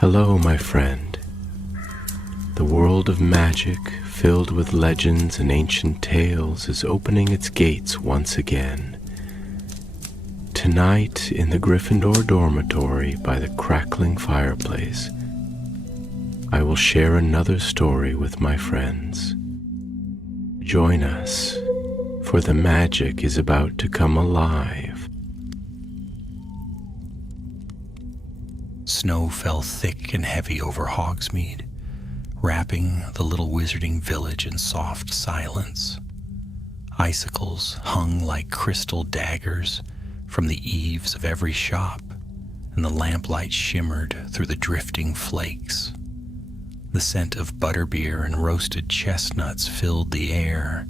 Hello, my friend. The world of magic, filled with legends and ancient tales, is opening its gates once again. Tonight, in the Gryffindor dormitory by the crackling fireplace, I will share another story with my friends. Join us, for the magic is about to come alive. Snow fell thick and heavy over Hogsmeade, wrapping the little wizarding village in soft silence. Icicles hung like crystal daggers from the eaves of every shop, and the lamplight shimmered through the drifting flakes. The scent of butterbeer and roasted chestnuts filled the air,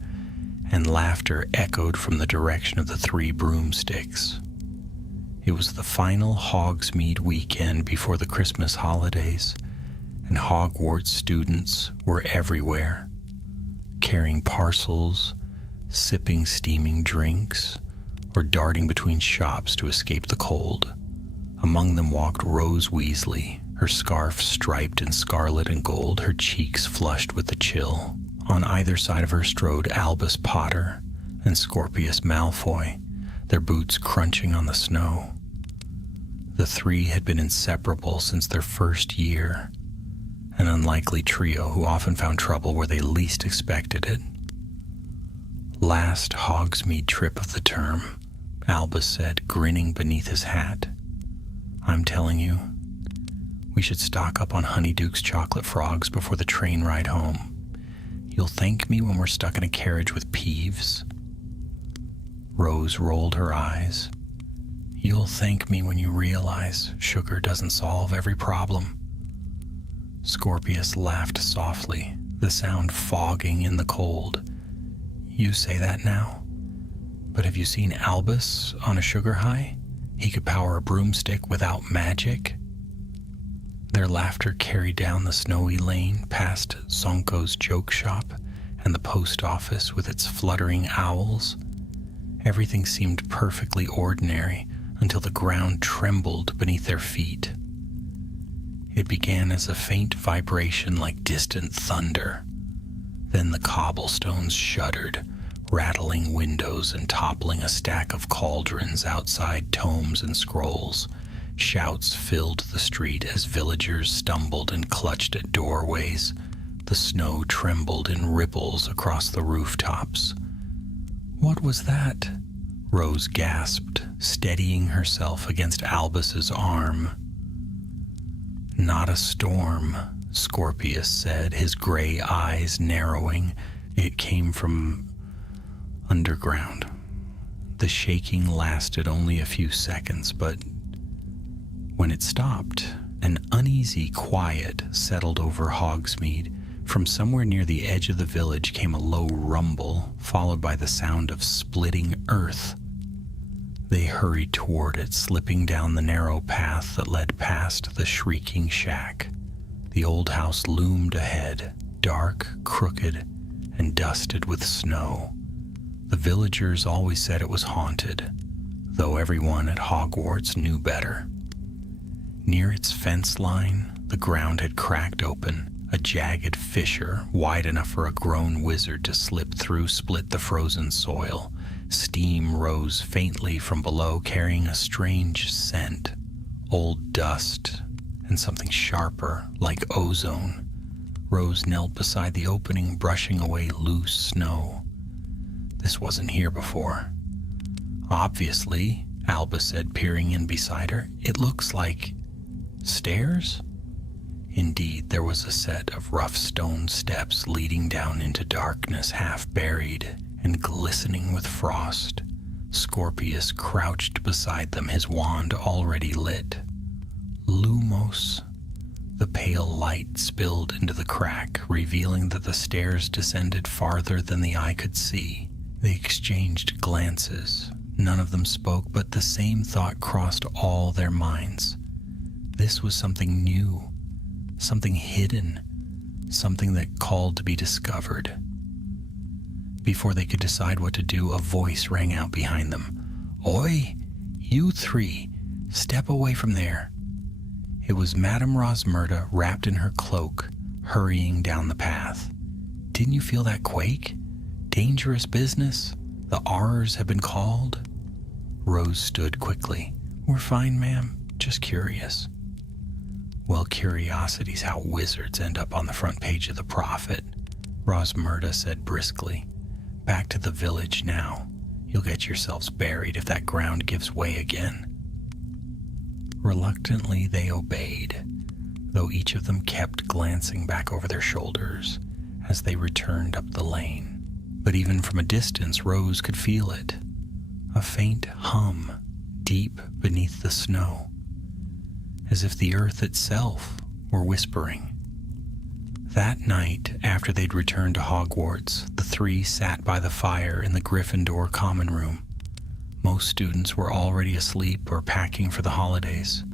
and laughter echoed from the direction of the three broomsticks. It was the final Hogsmeade weekend before the Christmas holidays, and Hogwarts students were everywhere, carrying parcels, sipping steaming drinks, or darting between shops to escape the cold. Among them walked Rose Weasley, her scarf striped in scarlet and gold, her cheeks flushed with the chill. On either side of her strode Albus Potter and Scorpius Malfoy, their boots crunching on the snow. The three had been inseparable since their first year, an unlikely trio who often found trouble where they least expected it. Last Hogsmeade trip of the term, Albus said, grinning beneath his hat. I'm telling you, we should stock up on Honeyduke's chocolate frogs before the train ride home. You'll thank me when we're stuck in a carriage with Peeves. Rose rolled her eyes. You'll thank me when you realize sugar doesn't solve every problem. Scorpius laughed softly, the sound fogging in the cold. You say that now, but have you seen Albus on a sugar high? He could power a broomstick without magic. Their laughter carried down the snowy lane past Zonko's joke shop and the post office with its fluttering owls. Everything seemed perfectly ordinary until the ground trembled beneath their feet. It began as a faint vibration like distant thunder. Then the cobblestones shuddered, rattling windows and toppling a stack of cauldrons outside tomes and scrolls. Shouts filled the street as villagers stumbled and clutched at doorways. The snow trembled in ripples across the rooftops. What was that? Rose gasped, steadying herself against Albus's arm. Not a storm, Scorpius said, his gray eyes narrowing. It came from underground. The shaking lasted only a few seconds, but when it stopped, an uneasy quiet settled over Hogsmeade. From somewhere near the edge of the village came a low rumble, followed by the sound of splitting earth. They hurried toward it, slipping down the narrow path that led past the shrieking shack. The old house loomed ahead, dark, crooked, and dusted with snow. The villagers always said it was haunted, though everyone at Hogwarts knew better. Near its fence line, the ground had cracked open. A jagged fissure, wide enough for a grown wizard to slip through, split the frozen soil. Steam rose faintly from below, carrying a strange scent. Old dust and something sharper, like ozone. Rose knelt beside the opening, brushing away loose snow. This wasn't here before. Obviously, Albus said, peering in beside her. It looks like stairs? Indeed, there was a set of rough stone steps leading down into darkness, half buried and glistening with frost. Scorpius crouched beside them, his wand already lit. Lumos. The pale light spilled into the crack, revealing that the stairs descended farther than the eye could see. They exchanged glances. None of them spoke, but the same thought crossed all their minds. This was something new. Something hidden, something that called to be discovered. Before they could decide what to do, a voice rang out behind them. Oi, you three, step away from there. It was Madame Hogsmeade wrapped in her cloak, hurrying down the path. Didn't you feel that quake? Dangerous business? The R's have been called? Rose stood quickly. We're fine, ma'am. Just curious. Well, curiosity's how wizards end up on the front page of the Prophet, Hogsmeade said briskly. Back to the village now. You'll get yourselves buried if that ground gives way again. Reluctantly, they obeyed, though each of them kept glancing back over their shoulders as they returned up the lane. But even from a distance, Rose could feel it. A faint hum deep beneath the snow, as if the earth itself were whispering. That night, after they'd returned to Hogwarts, the three sat by the fire in the Gryffindor common room. Most students were already asleep or packing for the holidays.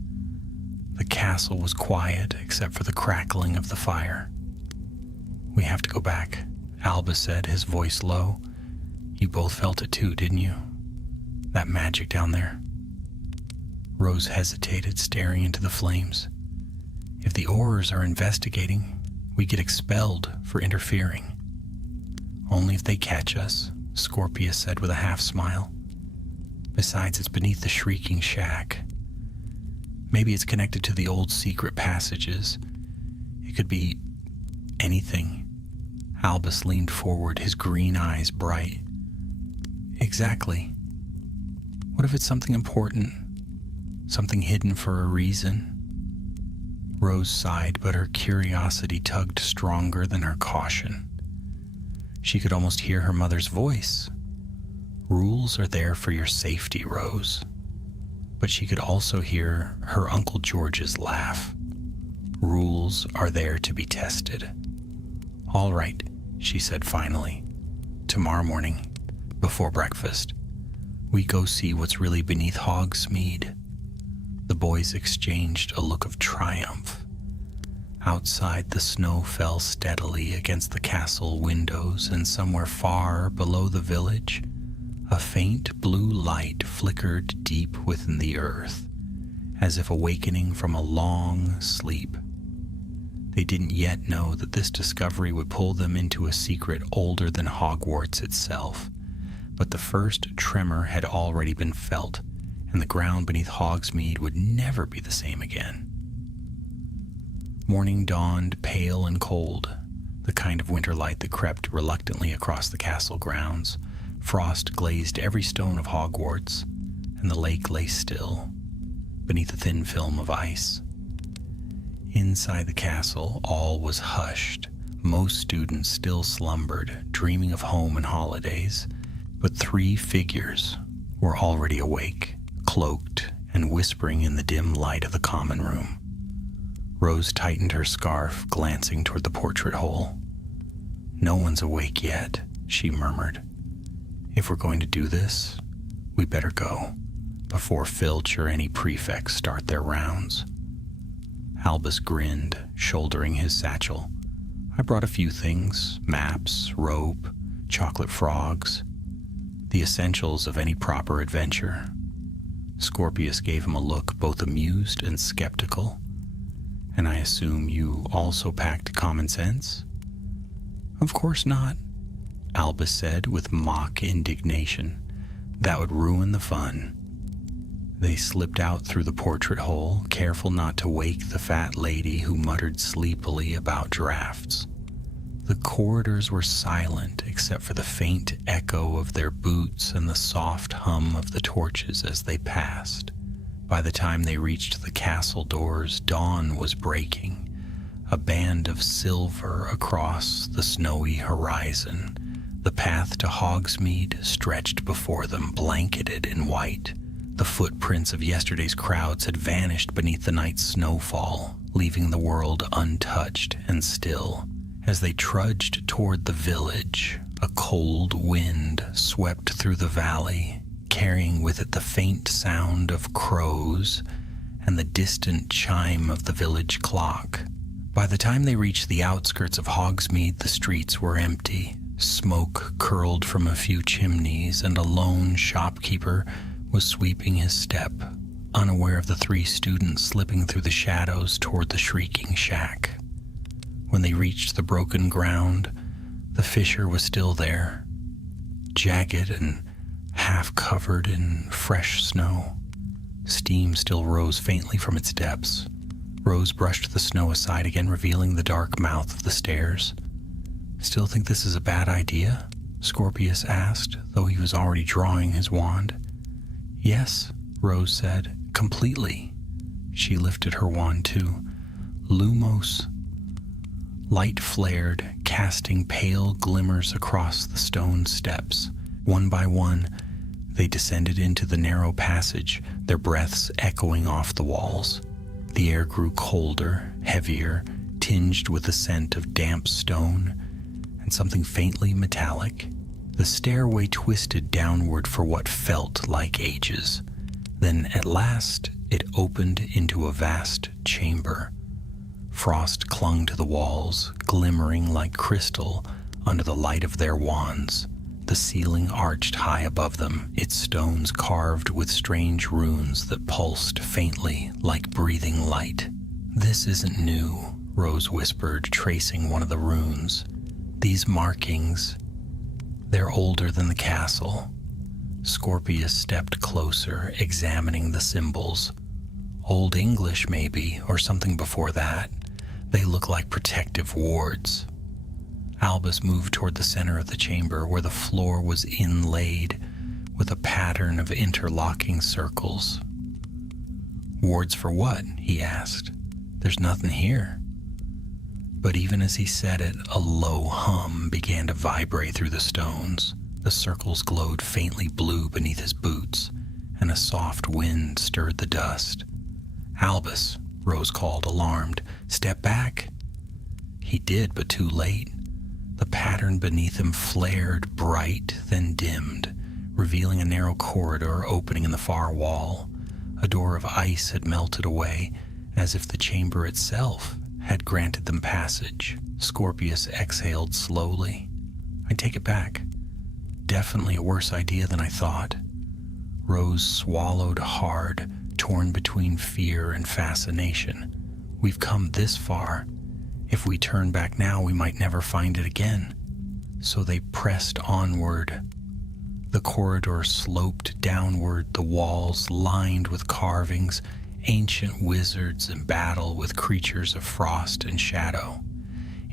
The castle was quiet except for the crackling of the fire. We have to go back, Albus said, his voice low. You both felt it too, didn't you? That magic down there. Rose hesitated, staring into the flames. If the Aurors are investigating, we get expelled for interfering. Only if they catch us, Scorpius said with a half-smile. Besides, it's beneath the Shrieking Shack. Maybe it's connected to the old secret passages. It could be anything. Albus leaned forward, his green eyes bright. Exactly. What if it's something important? Something hidden for a reason? Rose sighed, but her curiosity tugged stronger than her caution. She could almost hear her mother's voice. Rules are there for your safety, Rose. But she could also hear her Uncle George's laugh. Rules are there to be tested. All right, she said finally. Tomorrow morning, before breakfast, we go see what's really beneath Hogsmeade. The boys exchanged a look of triumph. Outside, the snow fell steadily against the castle windows, and somewhere far below the village, a faint blue light flickered deep within the earth, as if awakening from a long sleep. They didn't yet know that this discovery would pull them into a secret older than Hogwarts itself, but the first tremor had already been felt, and the ground beneath Hogsmeade would never be the same again. Morning dawned pale and cold, the kind of winter light that crept reluctantly across the castle grounds. Frost glazed every stone of Hogwarts, and the lake lay still, beneath a thin film of ice. Inside the castle, all was hushed. Most students still slumbered, dreaming of home and holidays, but three figures were already awake, cloaked and whispering in the dim light of the common room. Rose tightened her scarf, glancing toward the portrait hole. No one's awake yet, she murmured. If we're going to do this, we better go, before Filch or any prefects start their rounds. Albus grinned, shouldering his satchel. I brought a few things, maps, rope, chocolate frogs, the essentials of any proper adventure. Scorpius gave him a look both amused and skeptical. And I assume you also packed common sense? Of course not, Albus said with mock indignation. That would ruin the fun. They slipped out through the portrait hole, careful not to wake the fat lady who muttered sleepily about drafts. The corridors were silent except for the faint echo of their boots and the soft hum of the torches as they passed. By the time they reached the castle doors, dawn was breaking, a band of silver across the snowy horizon. The path to Hogsmeade stretched before them, blanketed in white. The footprints of yesterday's crowds had vanished beneath the night's snowfall, leaving the world untouched and still. As they trudged toward the village, a cold wind swept through the valley, carrying with it the faint sound of crows and the distant chime of the village clock. By the time they reached the outskirts of Hogsmeade, the streets were empty. Smoke curled from a few chimneys, and a lone shopkeeper was sweeping his step unaware of the three students slipping through the shadows toward the shrieking shack. When they reached the broken ground, the fissure was still there, jagged and half covered in fresh snow. Steam still rose faintly from its depths. Rose brushed the snow aside again, revealing the dark mouth of the stairs. "Still think this is a bad idea?" Scorpius asked, though he was already drawing his wand. "Yes," Rose said, "completely." She lifted her wand too. Lumos. Light flared, casting pale glimmers across the stone steps. One by one, they descended into the narrow passage, their breaths echoing off the walls. The air grew colder, heavier, tinged with the scent of damp stone and something faintly metallic. The stairway twisted downward for what felt like ages. Then, at last, it opened into a vast chamber. Frost clung to the walls, glimmering like crystal under the light of their wands. The ceiling arched high above them, its stones carved with strange runes that pulsed faintly like breathing light. "This isn't new," Rose whispered, tracing one of the runes. "These markings, they're older than the castle." Scorpius stepped closer, examining the symbols. Old English, maybe, or something before that. They look like protective wards. Albus moved toward the center of the chamber, where the floor was inlaid with a pattern of interlocking circles. "Wards for what?" he asked. "There's nothing here." But even as he said it, a low hum began to vibrate through the stones. The circles glowed faintly blue beneath his boots, and a soft wind stirred the dust. "Albus," Rose called, alarmed. "Step back." He did, but too late. The pattern beneath him flared bright, then dimmed, revealing a narrow corridor opening in the far wall. A door of ice had melted away, as if the chamber itself had granted them passage. Scorpius exhaled slowly. "I take it back. Definitely a worse idea than I thought." Rose swallowed hard, torn between fear and fascination. "We've come this far. If we turn back now, we might never find it again." So they pressed onward. The corridor sloped downward, the walls lined with carvings, ancient wizards in battle with creatures of frost and shadow.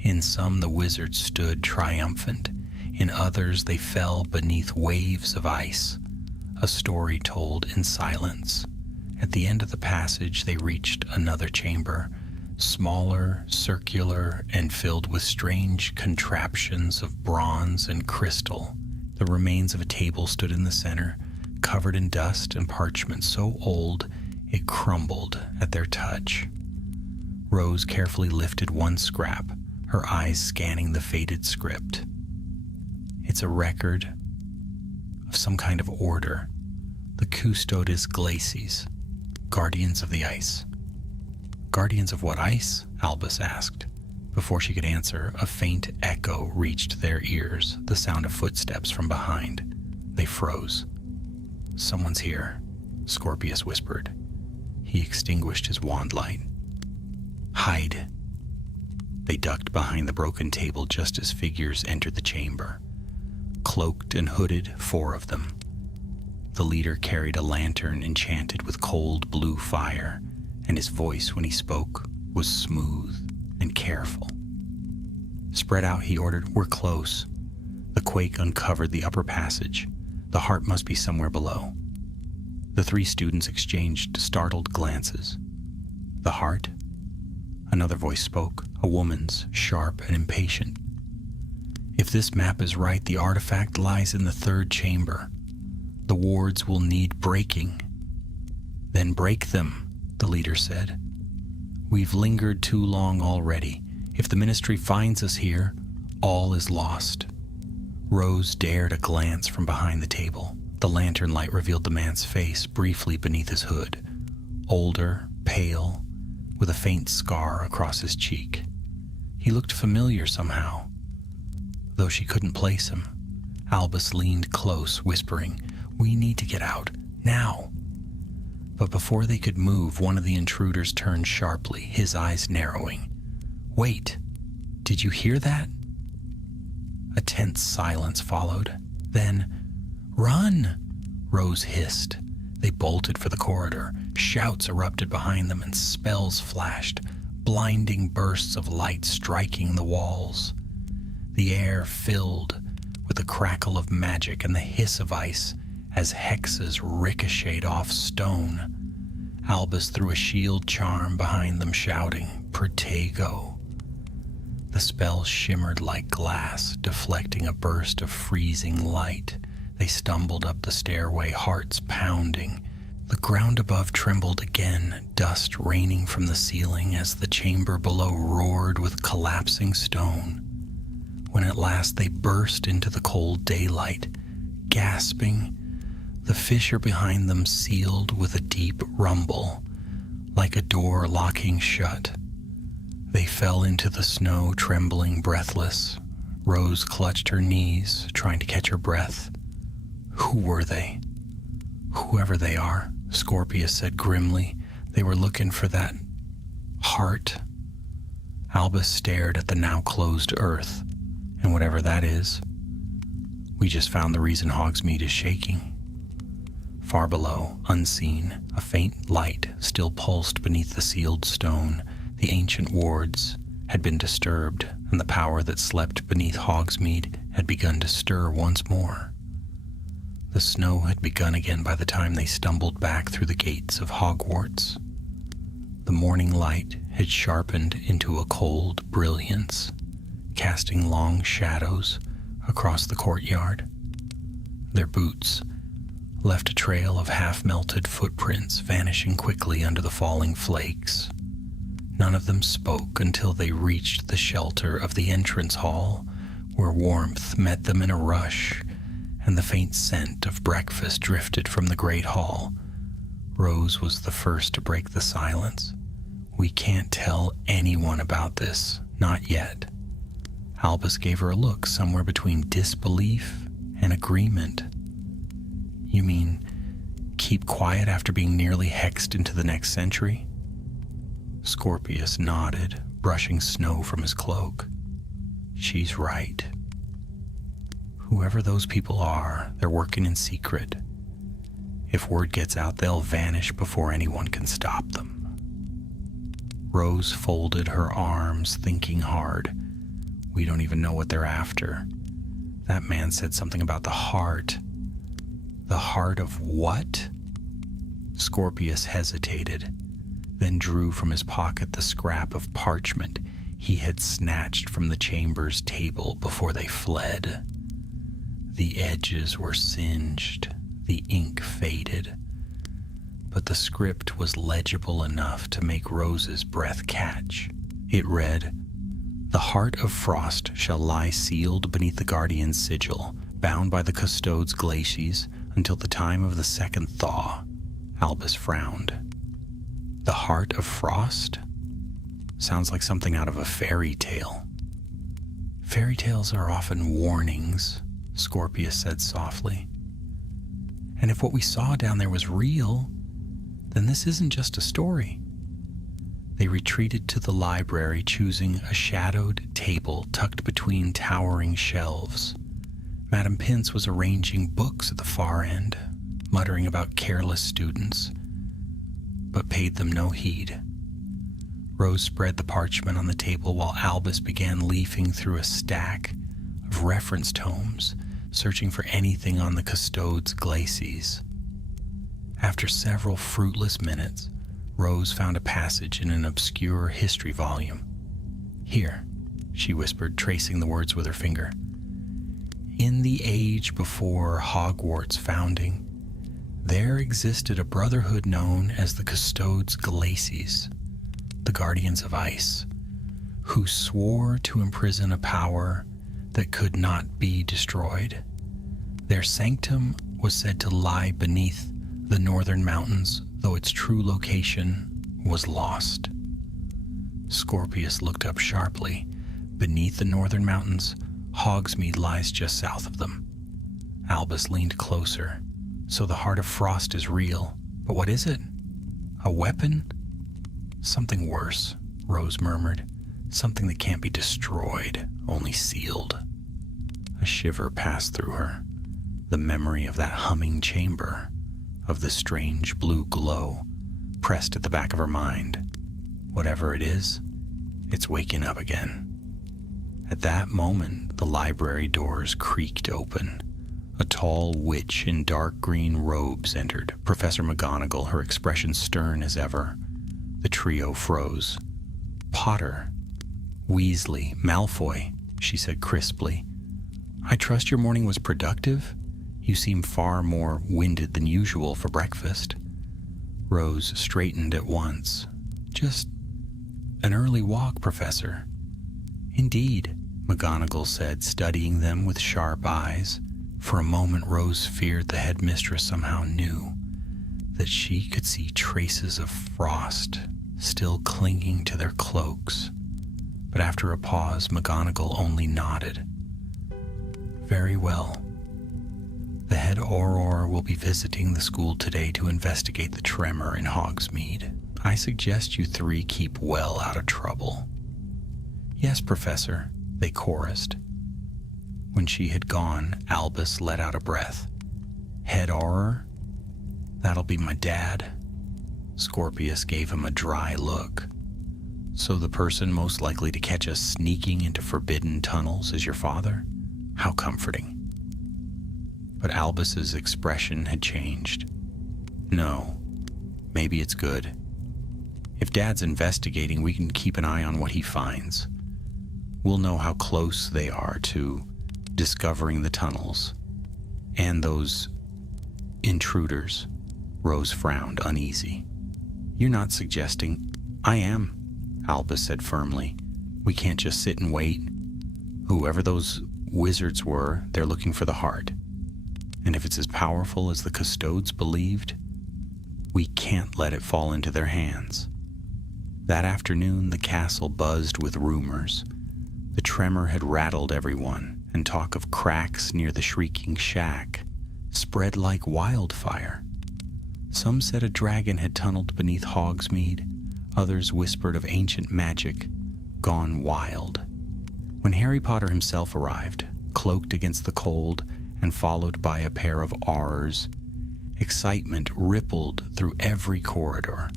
In some, the wizards stood triumphant. In others, they fell beneath waves of ice, a story told in silence. At the end of the passage, they reached another chamber, smaller, circular, and filled with strange contraptions of bronze and crystal. The remains of a table stood in the center, covered in dust and parchment so old it crumbled at their touch. Rose carefully lifted one scrap, her eyes scanning the faded script. It's a record of some kind of order, the Custodes Glacies, guardians of the ice. "Guardians of what ice?" Albus asked. Before she could answer, a faint echo reached their ears, the sound of footsteps from behind. They froze. "Someone's here," Scorpius whispered. He extinguished his wand light. "Hide." They ducked behind the broken table just as figures entered the chamber. Cloaked and hooded, 4 of them. The leader carried a lantern enchanted with cold blue fire, and his voice when he spoke was smooth and careful. "Spread out," he ordered. "We're close." The quake uncovered the upper passage. The heart must be somewhere below. The 3 students exchanged startled glances. "The heart?" Another voice spoke, a woman's, sharp and impatient. "If this map is right, the artifact lies in the 3rd chamber. The wards will need breaking." "Then break them," the leader said. "We've lingered too long already. If the ministry finds us here, all is lost." Rose dared a glance from behind the table. The lantern light revealed the man's face briefly beneath his hood. Older, pale, with a faint scar across his cheek. He looked familiar somehow, though she couldn't place him. Albus leaned close, whispering, "We need to get out, now." But before they could move, one of the intruders turned sharply, his eyes narrowing. "Wait, did you hear that?" A tense silence followed. Then, "Run!" Rose hissed. They bolted for the corridor. Shouts erupted behind them and spells flashed, blinding bursts of light striking the walls. The air filled with the crackle of magic and the hiss of ice as hexes ricocheted off stone. Albus threw a shield charm behind them, shouting, "Protego." The spell shimmered like glass, deflecting a burst of freezing light. They stumbled up the stairway, hearts pounding. The ground above trembled again, dust raining from the ceiling as the chamber below roared with collapsing stone. When at last they burst into the cold daylight, gasping, the fissure behind them sealed with a deep rumble, like a door locking shut. They fell into the snow, trembling, breathless. Rose clutched her knees, trying to catch her breath. Who were they? "Whoever they are," Scorpius said grimly. "They were looking for that heart." Albus stared at the now closed earth. "And whatever that is, we just found the reason Hogsmeade is shaking." Far below, unseen, a faint light still pulsed beneath the sealed stone. The ancient wards had been disturbed, and the power that slept beneath Hogsmeade had begun to stir once more. The snow had begun again by the time they stumbled back through the gates of Hogwarts. The morning light had sharpened into a cold brilliance, casting long shadows across the courtyard. Their boots left a trail of half-melted footprints vanishing quickly under the falling flakes. None of them spoke until they reached the shelter of the entrance hall, where warmth met them in a rush, and the faint scent of breakfast drifted from the great hall. Rose was the first to break the silence. "We can't tell anyone about this, not yet." Albus gave her a look somewhere between disbelief and agreement. "You mean keep quiet after being nearly hexed into the next century?" Scorpius nodded, brushing snow from his cloak. "She's right. Whoever those people are, they're working in secret. If word gets out, they'll vanish before anyone can stop them." Rose folded her arms, thinking hard. "We don't even know what they're after. That man said something about the heart." "The heart of what?" Scorpius hesitated, then drew from his pocket the scrap of parchment he had snatched from the chamber's table before they fled. The edges were singed, the ink faded, but the script was legible enough to make Rose's breath catch. It read, "The heart of frost shall lie sealed beneath the guardian's sigil, bound by the custodes glacies until the time of the second thaw." Albus frowned. "The heart of frost? Sounds like something out of a fairy tale." "Fairy tales are often warnings," Scorpius said softly. "And if what we saw down there was real, then this isn't just a story." They retreated to the library, choosing a shadowed table tucked between towering shelves. Madame Pince was arranging books at the far end, muttering about careless students, but paid them no heed. Rose spread the parchment on the table while Albus began leafing through a stack of reference tomes, searching for anything on the custodes glacies. After several fruitless minutes, Rose found a passage in an obscure history volume. "Here," she whispered, tracing the words with her finger. "In the age before Hogwarts' founding, there existed a brotherhood known as the Custodes Glacies, the Guardians of Ice, who swore to imprison a power that could not be destroyed. Their sanctum was said to lie beneath the northern mountains, though its true location was lost." Scorpius looked up sharply. "Beneath the northern mountains, Hogsmeade lies just south of them." Albus leaned closer. "So the heart of frost is real, but what is it?" A weapon? Something worse, Rose murmured. Something that can't be destroyed, only sealed. A shiver passed through her. The memory of that humming chamber, of the strange blue glow, pressed at the back of her mind. Whatever it is, it's waking up again. At that moment, the library doors creaked open. A tall witch in dark green robes entered, Professor McGonagall, her expression stern as ever. The trio froze. Potter, Weasley, Malfoy, she said crisply. I trust your morning was productive? You seem far more winded than usual for breakfast. Rose straightened at once. Just an early walk, Professor. Indeed, McGonagall said, studying them with sharp eyes. For a moment, Rose feared the headmistress somehow knew that she could see traces of frost still clinging to their cloaks. But after a pause, McGonagall only nodded. Very well. The head Auror will be visiting the school today to investigate the tremor in Hogsmeade. I suggest you three keep well out of trouble. Yes, Professor, they chorused. When she had gone, Albus let out a breath. Head Auror? That'll be my dad. Scorpius gave him a dry look. So the person most likely to catch us sneaking into forbidden tunnels is your father? How comforting. But Albus's expression had changed. No, maybe it's good. If Dad's investigating, we can keep an eye on what he finds. We'll know how close they are to discovering the tunnels and those intruders. Rose frowned, uneasy. You're not suggesting... I am, Albus said firmly. We can't just sit and wait. Whoever those wizards were, they're looking for the heart. And if it's as powerful as the custodes believed, we can't let it fall into their hands. That afternoon, the castle buzzed with rumors. The tremor had rattled everyone, and talk of cracks near the shrieking shack spread like wildfire. Some said a dragon had tunneled beneath Hogsmeade. Others whispered of ancient magic gone wild. When Harry Potter himself arrived, cloaked against the cold and followed by a pair of R's, excitement rippled through every corridor.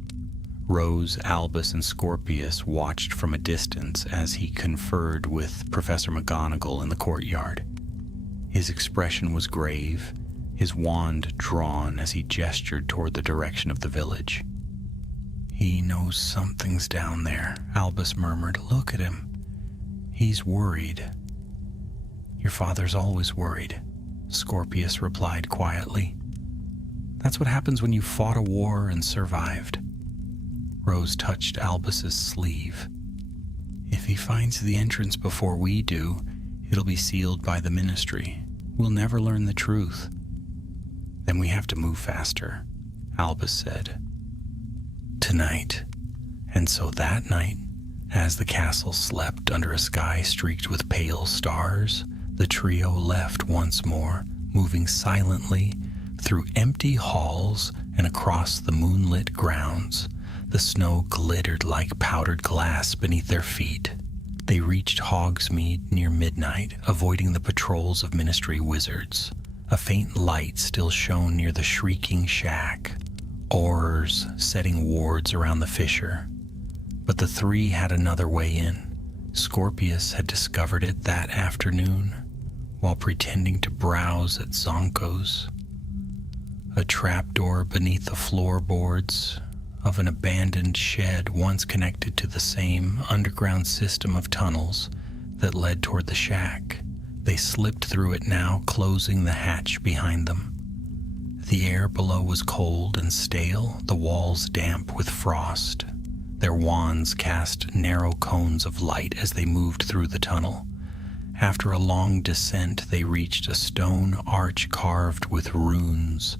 Rose, Albus, and Scorpius watched from a distance as he conferred with Professor McGonagall in the courtyard. His expression was grave, his wand drawn as he gestured toward the direction of the village. He knows something's down there, Albus murmured. Look at him. He's worried. Your father's always worried, Scorpius replied quietly. That's what happens when you fought a war and survived. Rose touched Albus's sleeve. If he finds the entrance before we do, it'll be sealed by the Ministry. We'll never learn the truth. Then we have to move faster, Albus said. Tonight. And so that night, as the castle slept under a sky streaked with pale stars, the trio left once more, moving silently through empty halls and across the moonlit grounds. The snow glittered like powdered glass beneath their feet. They reached Hogsmeade near midnight, avoiding the patrols of Ministry wizards. A faint light still shone near the shrieking shack, oars setting wards around the fissure. But the three had another way in. Scorpius had discovered it that afternoon while pretending to browse at Zonko's. A trapdoor beneath the floorboards of an abandoned shed once connected to the same underground system of tunnels that led toward the shack. They slipped through it now, closing the hatch behind them. The air below was cold and stale, the walls damp with frost. Their wands cast narrow cones of light as they moved through the tunnel. After a long descent, they reached a stone arch carved with runes,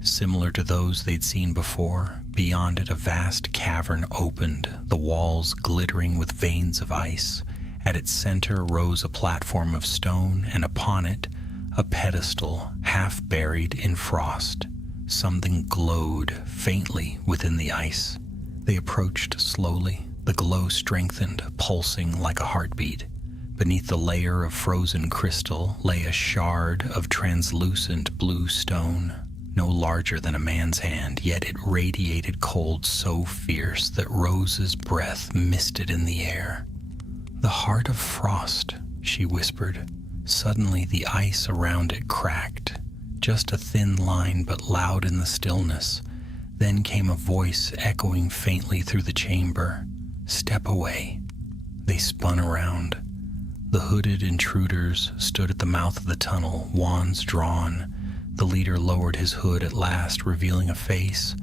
similar to those they'd seen before. Beyond it, a vast cavern opened, the walls glittering with veins of ice. At its center rose a platform of stone, and upon it, a pedestal half buried in frost. Something glowed faintly within the ice. They approached slowly, the glow strengthened, pulsing like a heartbeat. Beneath the layer of frozen crystal lay a shard of translucent blue stone, no larger than a man's hand, yet it radiated cold so fierce that Rose's breath misted in the air. "The heart of frost," she whispered. Suddenly the ice around it cracked, just a thin line but loud in the stillness. Then came a voice echoing faintly through the chamber. "Step away." They spun around. The hooded intruders stood at the mouth of the tunnel, wands drawn. The leader lowered his hood at last, revealing a face,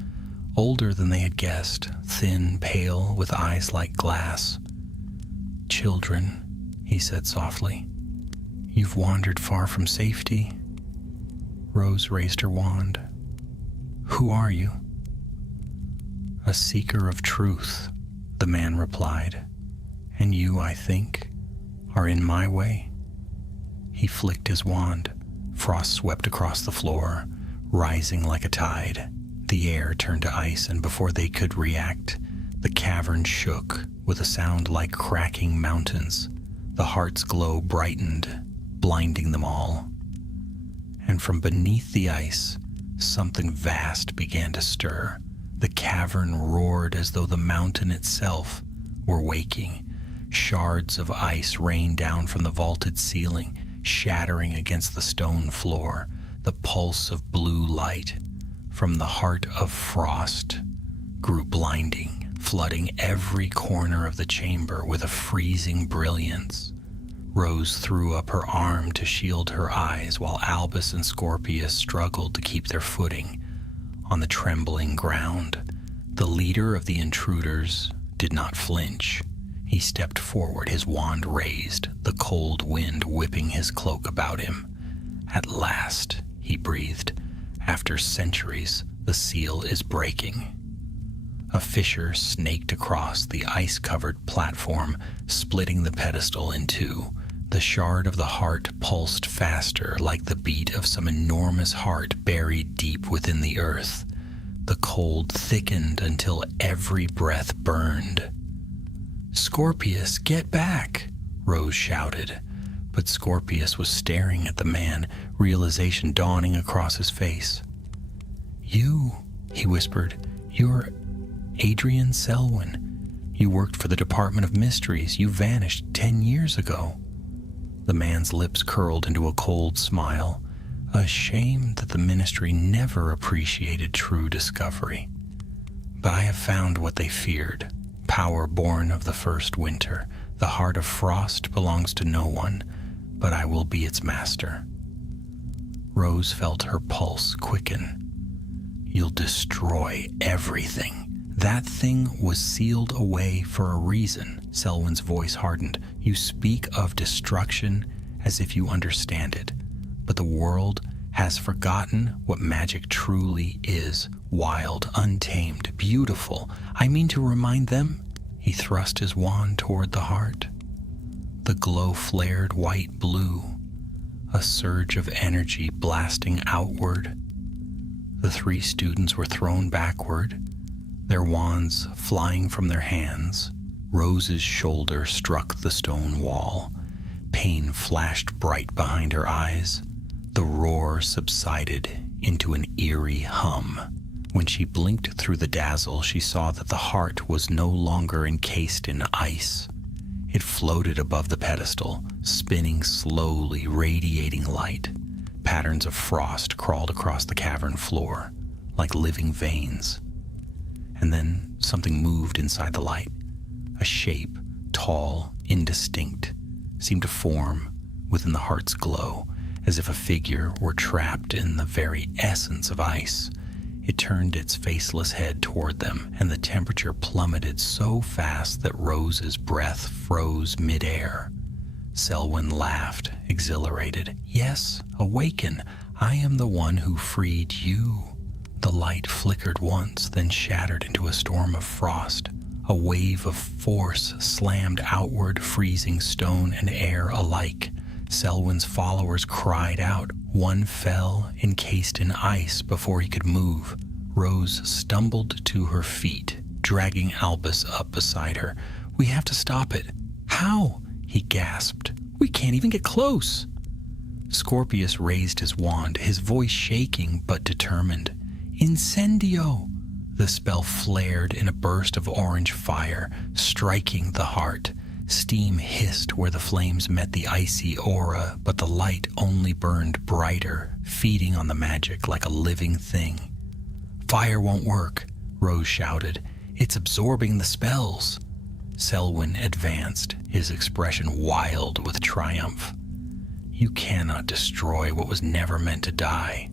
older than they had guessed, thin, pale, with eyes like glass. "Children," he said softly, "you've wandered far from safety." Rose raised her wand. "Who are you?" "A seeker of truth," the man replied. "And you, I think, are in my way." He flicked his wand. Frost swept across the floor, rising like a tide. The air turned to ice, and before they could react, the cavern shook with a sound like cracking mountains. The heart's glow brightened, blinding them all. And from beneath the ice, something vast began to stir. The cavern roared as though the mountain itself were waking. Shards of ice rained down from the vaulted ceiling, shattering against the stone floor. The pulse of blue light from the heart of frost grew blinding, flooding every corner of the chamber with a freezing brilliance. Rose threw up her arm to shield her eyes while Albus and Scorpius struggled to keep their footing on the trembling ground. The leader of the intruders did not flinch. He stepped forward, his wand raised, the cold wind whipping his cloak about him. "At last," he breathed, "after centuries, the seal is breaking." A fissure snaked across the ice-covered platform, splitting the pedestal in two. The shard of the heart pulsed faster, like the beat of some enormous heart buried deep within the earth. The cold thickened until every breath burned. "Scorpius, get back!" Rose shouted. But Scorpius was staring at the man, realization dawning across his face. "You," he whispered, "you're Adrian Selwyn. You worked for the Department of Mysteries. You vanished 10 years ago." The man's lips curled into a cold smile. A shame that the Ministry never appreciated true discovery. "But I have found what they feared. Power born of the first winter. The heart of frost belongs to no one, but I will be its master." Rose felt her pulse quicken. "You'll destroy everything." "That thing was sealed away for a reason," Selwyn's voice hardened. "You speak of destruction as if you understand it, but the world has forgotten what magic truly is. Wild, untamed, beautiful. I mean to remind them." He thrust his wand toward the heart. The glow flared white-blue, a surge of energy blasting outward. The 3 students were thrown backward, their wands flying from their hands. Rose's shoulder struck the stone wall. Pain flashed bright behind her eyes. The roar subsided into an eerie hum. When she blinked through the dazzle, she saw that the heart was no longer encased in ice. It floated above the pedestal, spinning slowly, radiating light. Patterns of frost crawled across the cavern floor, like living veins. And then something moved inside the light. A shape, tall, indistinct, seemed to form within the heart's glow, as if a figure were trapped in the very essence of ice. It turned its faceless head toward them, and the temperature plummeted so fast that Rose's breath froze midair. Selwyn laughed, exhilarated. "Yes, awaken. I am the one who freed you." The light flickered once, then shattered into a storm of frost. A wave of force slammed outward, freezing stone and air alike. Selwyn's followers cried out. One fell, encased in ice, before he could move. Rose stumbled to her feet, dragging Albus up beside her. "We have to stop it." "How?" he gasped. "We can't even get close." Scorpius raised his wand, his voice shaking but determined. "Incendio!" The spell flared in a burst of orange fire, striking the heart. Steam hissed where the flames met the icy aura, but the light only burned brighter, feeding on the magic like a living thing. "Fire won't work," Rose shouted. "It's absorbing the spells." Selwyn advanced, his expression wild with triumph. "You cannot destroy what was never meant to die."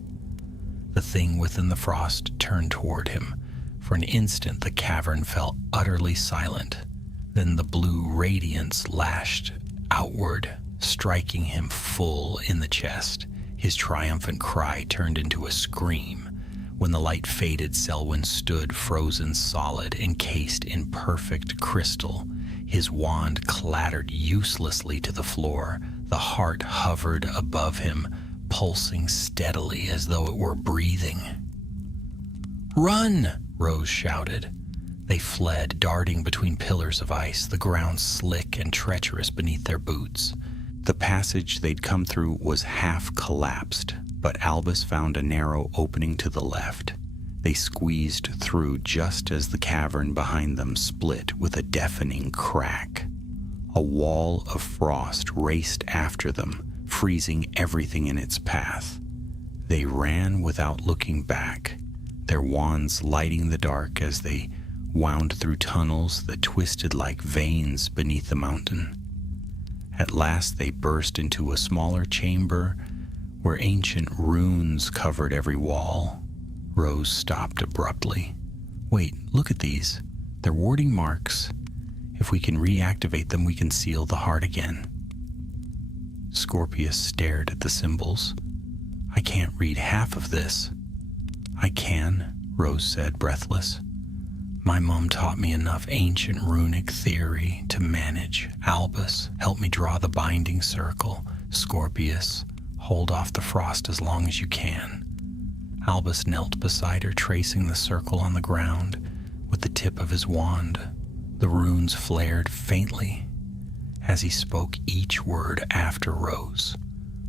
The thing within the frost turned toward him. For an instant, the cavern fell utterly silent. Then the blue radiance lashed outward, striking him full in the chest. His triumphant cry turned into a scream. When the light faded, Selwyn stood frozen solid, encased in perfect crystal. His wand clattered uselessly to the floor. The heart hovered above him, pulsing steadily as though it were breathing. "Run!" Rose shouted. They fled, darting between pillars of ice, the ground slick and treacherous beneath their boots. The passage they'd come through was half collapsed, but Albus found a narrow opening to the left. They squeezed through just as the cavern behind them split with a deafening crack. A wall of frost raced after them, freezing everything in its path. They ran without looking back, their wands lighting the dark as they wound through tunnels that twisted like veins beneath the mountain. At last they burst into a smaller chamber where ancient runes covered every wall. Rose stopped abruptly. "Wait, look at these. They're warding marks. If we can reactivate them, we can seal the heart again." Scorpius stared at the symbols. "I can't read half of this." "I can," Rose said, breathless. "My mom taught me enough ancient runic theory to manage. Albus, help me draw the binding circle. Scorpius, hold off the frost as long as you can." Albus knelt beside her, tracing the circle on the ground with the tip of his wand. The runes flared faintly as he spoke each word after Rose,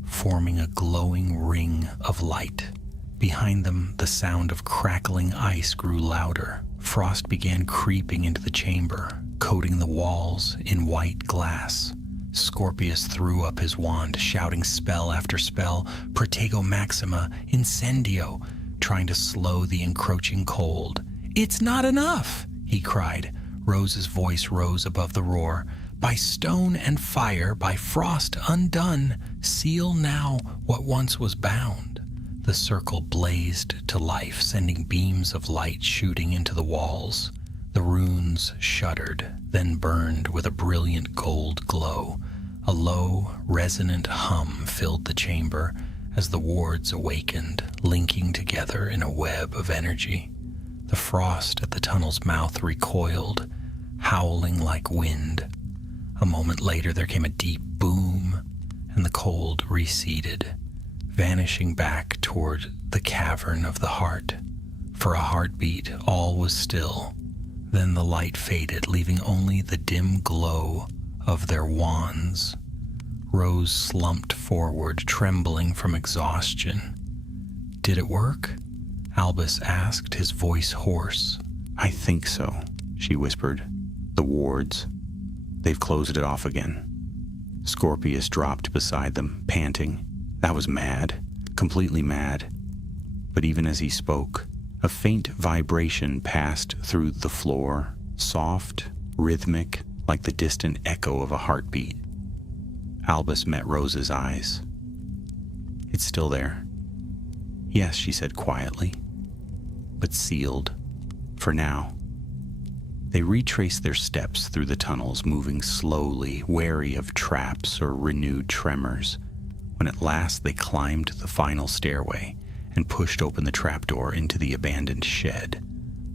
forming a glowing ring of light. Behind them, the sound of crackling ice grew louder. Frost began creeping into the chamber, coating the walls in white glass. Scorpius threw up his wand, shouting spell after spell, Protego Maxima, Incendio, trying to slow the encroaching cold. "It's not enough!" he cried. Rose's voice rose above the roar. "By stone and fire, by frost undone, seal now what once was bound." The circle blazed to life, sending beams of light shooting into the walls. The runes shuddered, then burned with a brilliant gold glow. A low, resonant hum filled the chamber as the wards awakened, linking together in a web of energy. The frost at the tunnel's mouth recoiled, howling like wind. A moment later, there came a deep boom, and the cold receded, vanishing back toward the cavern of the heart. For a heartbeat, all was still. Then the light faded, leaving only the dim glow of their wands. Rose slumped forward, trembling from exhaustion. "Did it work?" Albus asked, his voice hoarse. "I think so," she whispered. "The wards. They've closed it off again." Scorpius dropped beside them, panting. That was mad, completely mad. But even as he spoke, a faint vibration passed through the floor, soft, rhythmic, like the distant echo of a heartbeat. Albus met Rose's eyes. "It's still there." "Yes," she said quietly, "but sealed, for now." They retraced their steps through the tunnels, moving slowly, wary of traps or renewed tremors. When at last they climbed the final stairway and pushed open the trapdoor into the abandoned shed,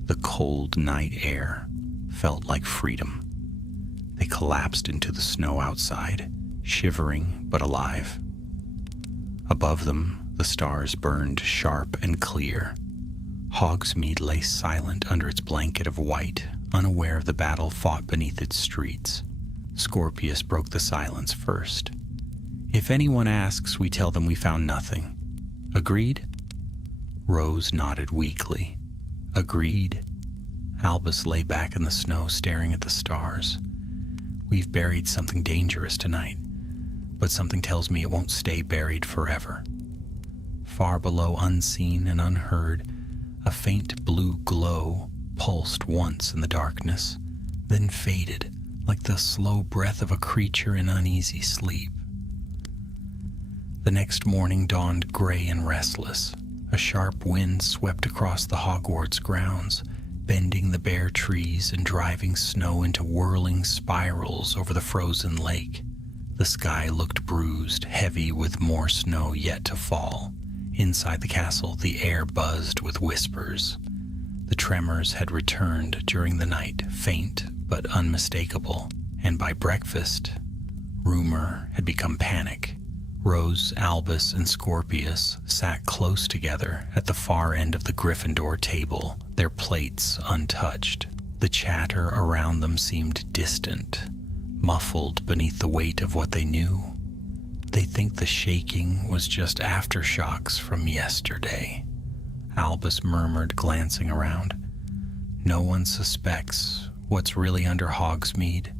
the cold night air felt like freedom. They collapsed into the snow outside, shivering but alive. Above them, the stars burned sharp and clear. Hogsmeade lay silent under its blanket of white, unaware of the battle fought beneath its streets. Scorpius broke the silence first. "If anyone asks, we tell them we found nothing. Agreed?" Rose nodded weakly. "Agreed." Albus lay back in the snow staring at the stars. "We've buried something dangerous tonight, but something tells me it won't stay buried forever." Far below, unseen and unheard, a faint blue glow pulsed once in the darkness, then faded like the slow breath of a creature in uneasy sleep. The next morning dawned gray and restless. A sharp wind swept across the Hogwarts grounds, bending the bare trees and driving snow into whirling spirals over the frozen lake. The sky looked bruised, heavy with more snow yet to fall. Inside the castle, the air buzzed with whispers. The tremors had returned during the night, faint but unmistakable, and by breakfast, rumor had become panic. Rose, Albus, and Scorpius sat close together at the far end of the Gryffindor table, their plates untouched. The chatter around them seemed distant, muffled beneath the weight of what they knew. "They think the shaking was just aftershocks from yesterday," Albus murmured, glancing around. "No one suspects what's really under Hogsmeade."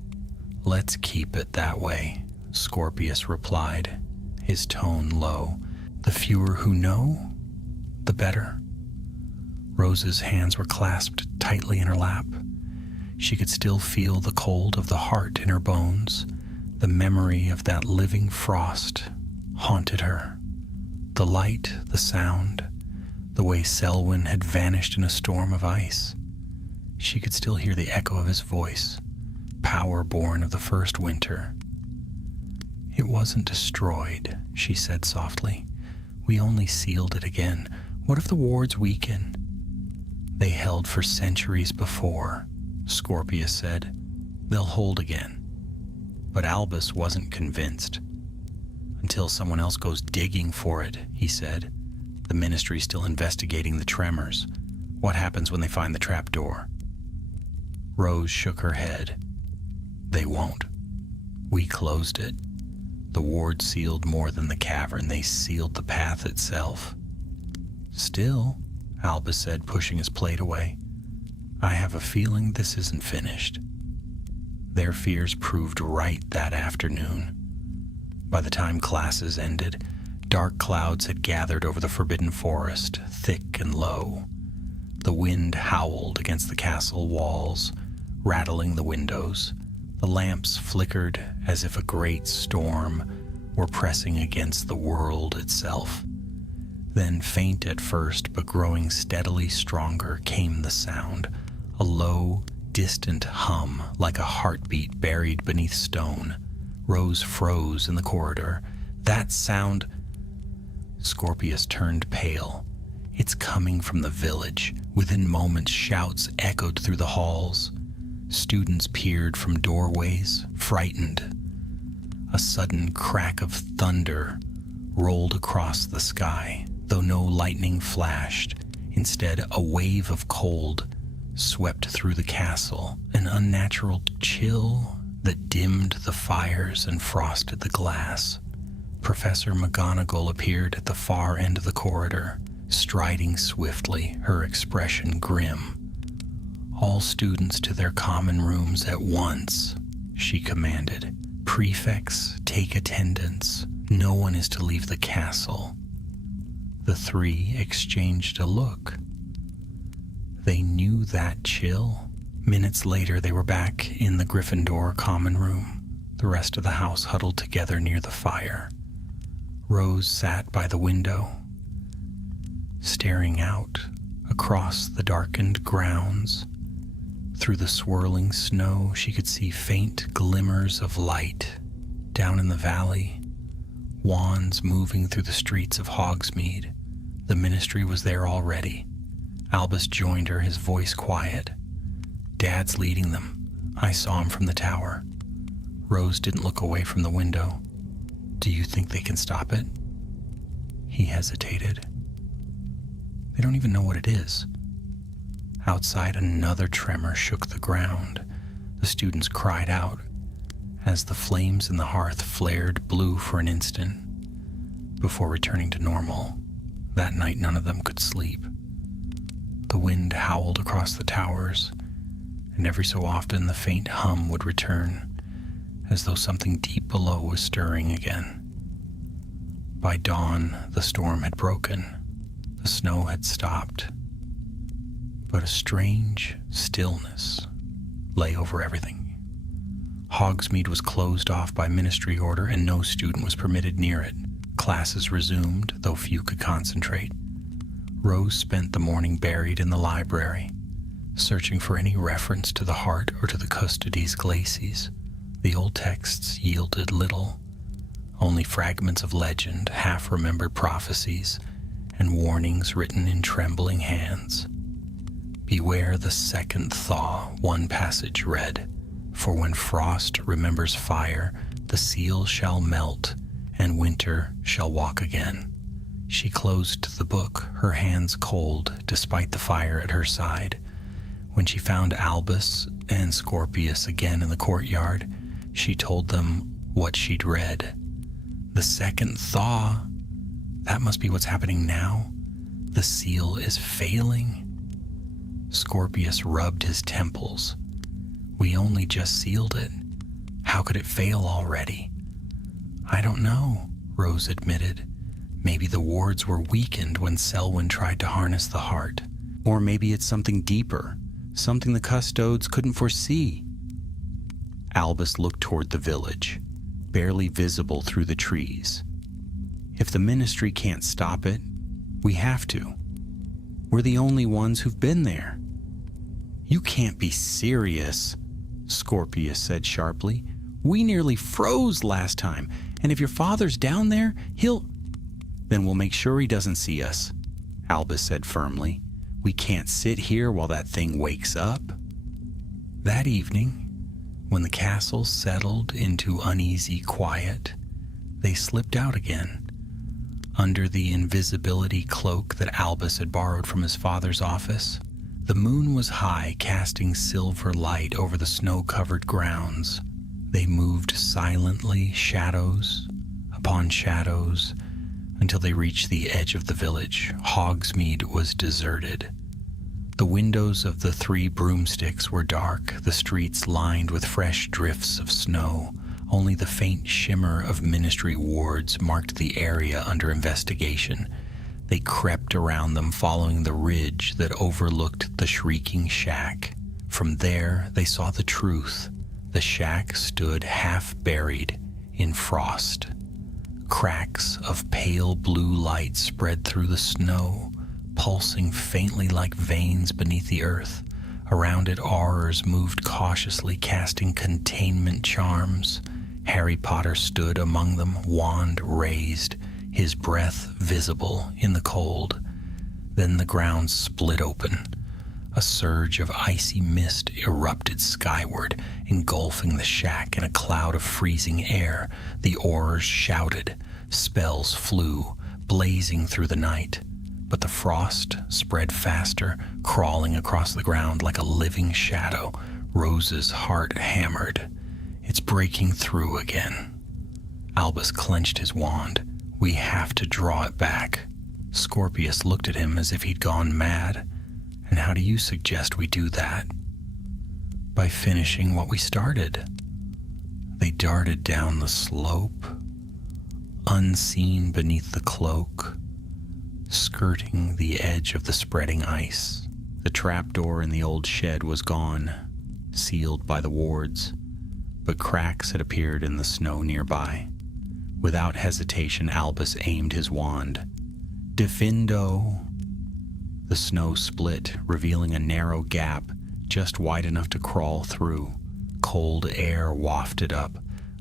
"Let's keep it that way," Scorpius replied, his tone low. "The fewer who know, the better." Rose's hands were clasped tightly in her lap. She could still feel the cold of the heart in her bones. The memory of that living frost haunted her. The light, the sound, the way Selwyn had vanished in a storm of ice. She could still hear the echo of his voice, power born of the first winter. "It wasn't destroyed," she said softly. "We only sealed it again. What if the wards weaken?" "They held for centuries before," Scorpius said. "They'll hold again." But Albus wasn't convinced. "Until someone else goes digging for it," he said. "The Ministry's still investigating the tremors. What happens when they find the trapdoor?" Rose shook her head. "They won't. We closed it. The ward sealed more than the cavern. They sealed the path itself." "Still," Albus said, pushing his plate away, "I have a feeling this isn't finished." Their fears proved right that afternoon. By the time classes ended, dark clouds had gathered over the forbidden forest, thick and low. The wind howled against the castle walls, rattling the windows. The lamps flickered as if a great storm were pressing against the world itself. Then, faint at first but growing steadily stronger, came the sound, a low, distant hum like a heartbeat buried beneath stone. Rose froze in the corridor. "That sound—" Scorpius turned pale. "It's coming from the village." Within moments, shouts echoed through the halls. Students peered from doorways, frightened. A sudden crack of thunder rolled across the sky, though no lightning flashed. Instead, a wave of cold swept through the castle, an unnatural chill that dimmed the fires and frosted the glass. Professor McGonagall appeared at the far end of the corridor, striding swiftly, her expression grim. "All students to their common rooms at once," she commanded. "Prefects, take attendance. No one is to leave the castle." The three exchanged a look. They knew that chill. Minutes later, they were back in the Gryffindor common room, the rest of the house huddled together near the fire. Rose sat by the window, staring out across the darkened grounds. Through the swirling snow, she could see faint glimmers of light. Down in the valley, wands moving through the streets of Hogsmeade. The Ministry was there already. Albus joined her, his voice quiet. "Dad's leading them. I saw him from the tower." Rose didn't look away from the window. Do you think they can stop it? He hesitated. They don't even know what it is. Outside, another tremor shook the ground. The students cried out as the flames in the hearth flared blue for an instant before returning to normal. That night, none of them could sleep. The wind howled across the towers, and every so often the faint hum would return, as though something deep below was stirring again. By dawn, the storm had broken. The snow had stopped, but a strange stillness lay over everything. Hogsmeade was closed off by ministry order, and no student was permitted near it. Classes resumed, though few could concentrate. Rose spent the morning buried in the library, searching for any reference to the heart or to the Custodes Glacies. The old texts yielded little, only fragments of legend, half-remembered prophecies, and warnings written in trembling hands. Beware the second thaw, one passage read, for when frost remembers fire, the seal shall melt, and winter shall walk again. She closed the book, her hands cold, despite the fire at her side. When she found Albus and Scorpius again in the courtyard, she told them what she'd read. The second thaw, that must be what's happening now. The seal is failing. Scorpius rubbed his temples. We only just sealed it. How could it fail already? I don't know, Rose admitted. Maybe the wards were weakened when Selwyn tried to harness the heart. Or maybe it's something deeper, something the custodes couldn't foresee. Albus looked toward the village, barely visible through the trees. If the ministry can't stop it, we have to. We're the only ones who've been there. You can't be serious, Scorpius said sharply. We nearly froze last time, and if your father's down there, Then we'll make sure he doesn't see us, Albus said firmly. We can't sit here while that thing wakes up. That evening, when the castle settled into uneasy quiet, they slipped out again. Under the invisibility cloak that Albus had borrowed from his father's office, the moon was high, casting silver light over the snow-covered grounds. They moved silently, shadows upon shadows, until they reached the edge of the village. Hogsmeade was deserted. The windows of the 3 broomsticks were dark, the streets lined with fresh drifts of snow. Only the faint shimmer of ministry wards marked the area under investigation. They crept around them, following the ridge that overlooked the shrieking shack. From there, they saw the truth. The shack stood half-buried in frost. Cracks of pale blue light spread through the snow, pulsing faintly like veins beneath the earth. Around it, aurors moved cautiously, casting containment charms. Harry Potter stood among them, wand raised, his breath visible in the cold. Then the ground split open. A surge of icy mist erupted skyward, engulfing the shack in a cloud of freezing air. The aurors shouted. Spells flew, blazing through the night. But the frost spread faster, crawling across the ground like a living shadow. Rose's heart hammered. It's breaking through again. Albus clenched his wand. We have to draw it back. Scorpius looked at him as if he'd gone mad. And how do you suggest we do that? By finishing what we started. They darted down the slope, unseen beneath the cloak, skirting the edge of the spreading ice. The trapdoor in the old shed was gone, sealed by the wards, but cracks had appeared in the snow nearby. Without hesitation, Albus aimed his wand. Defendo! The snow split, revealing a narrow gap just wide enough to crawl through. Cold air wafted up,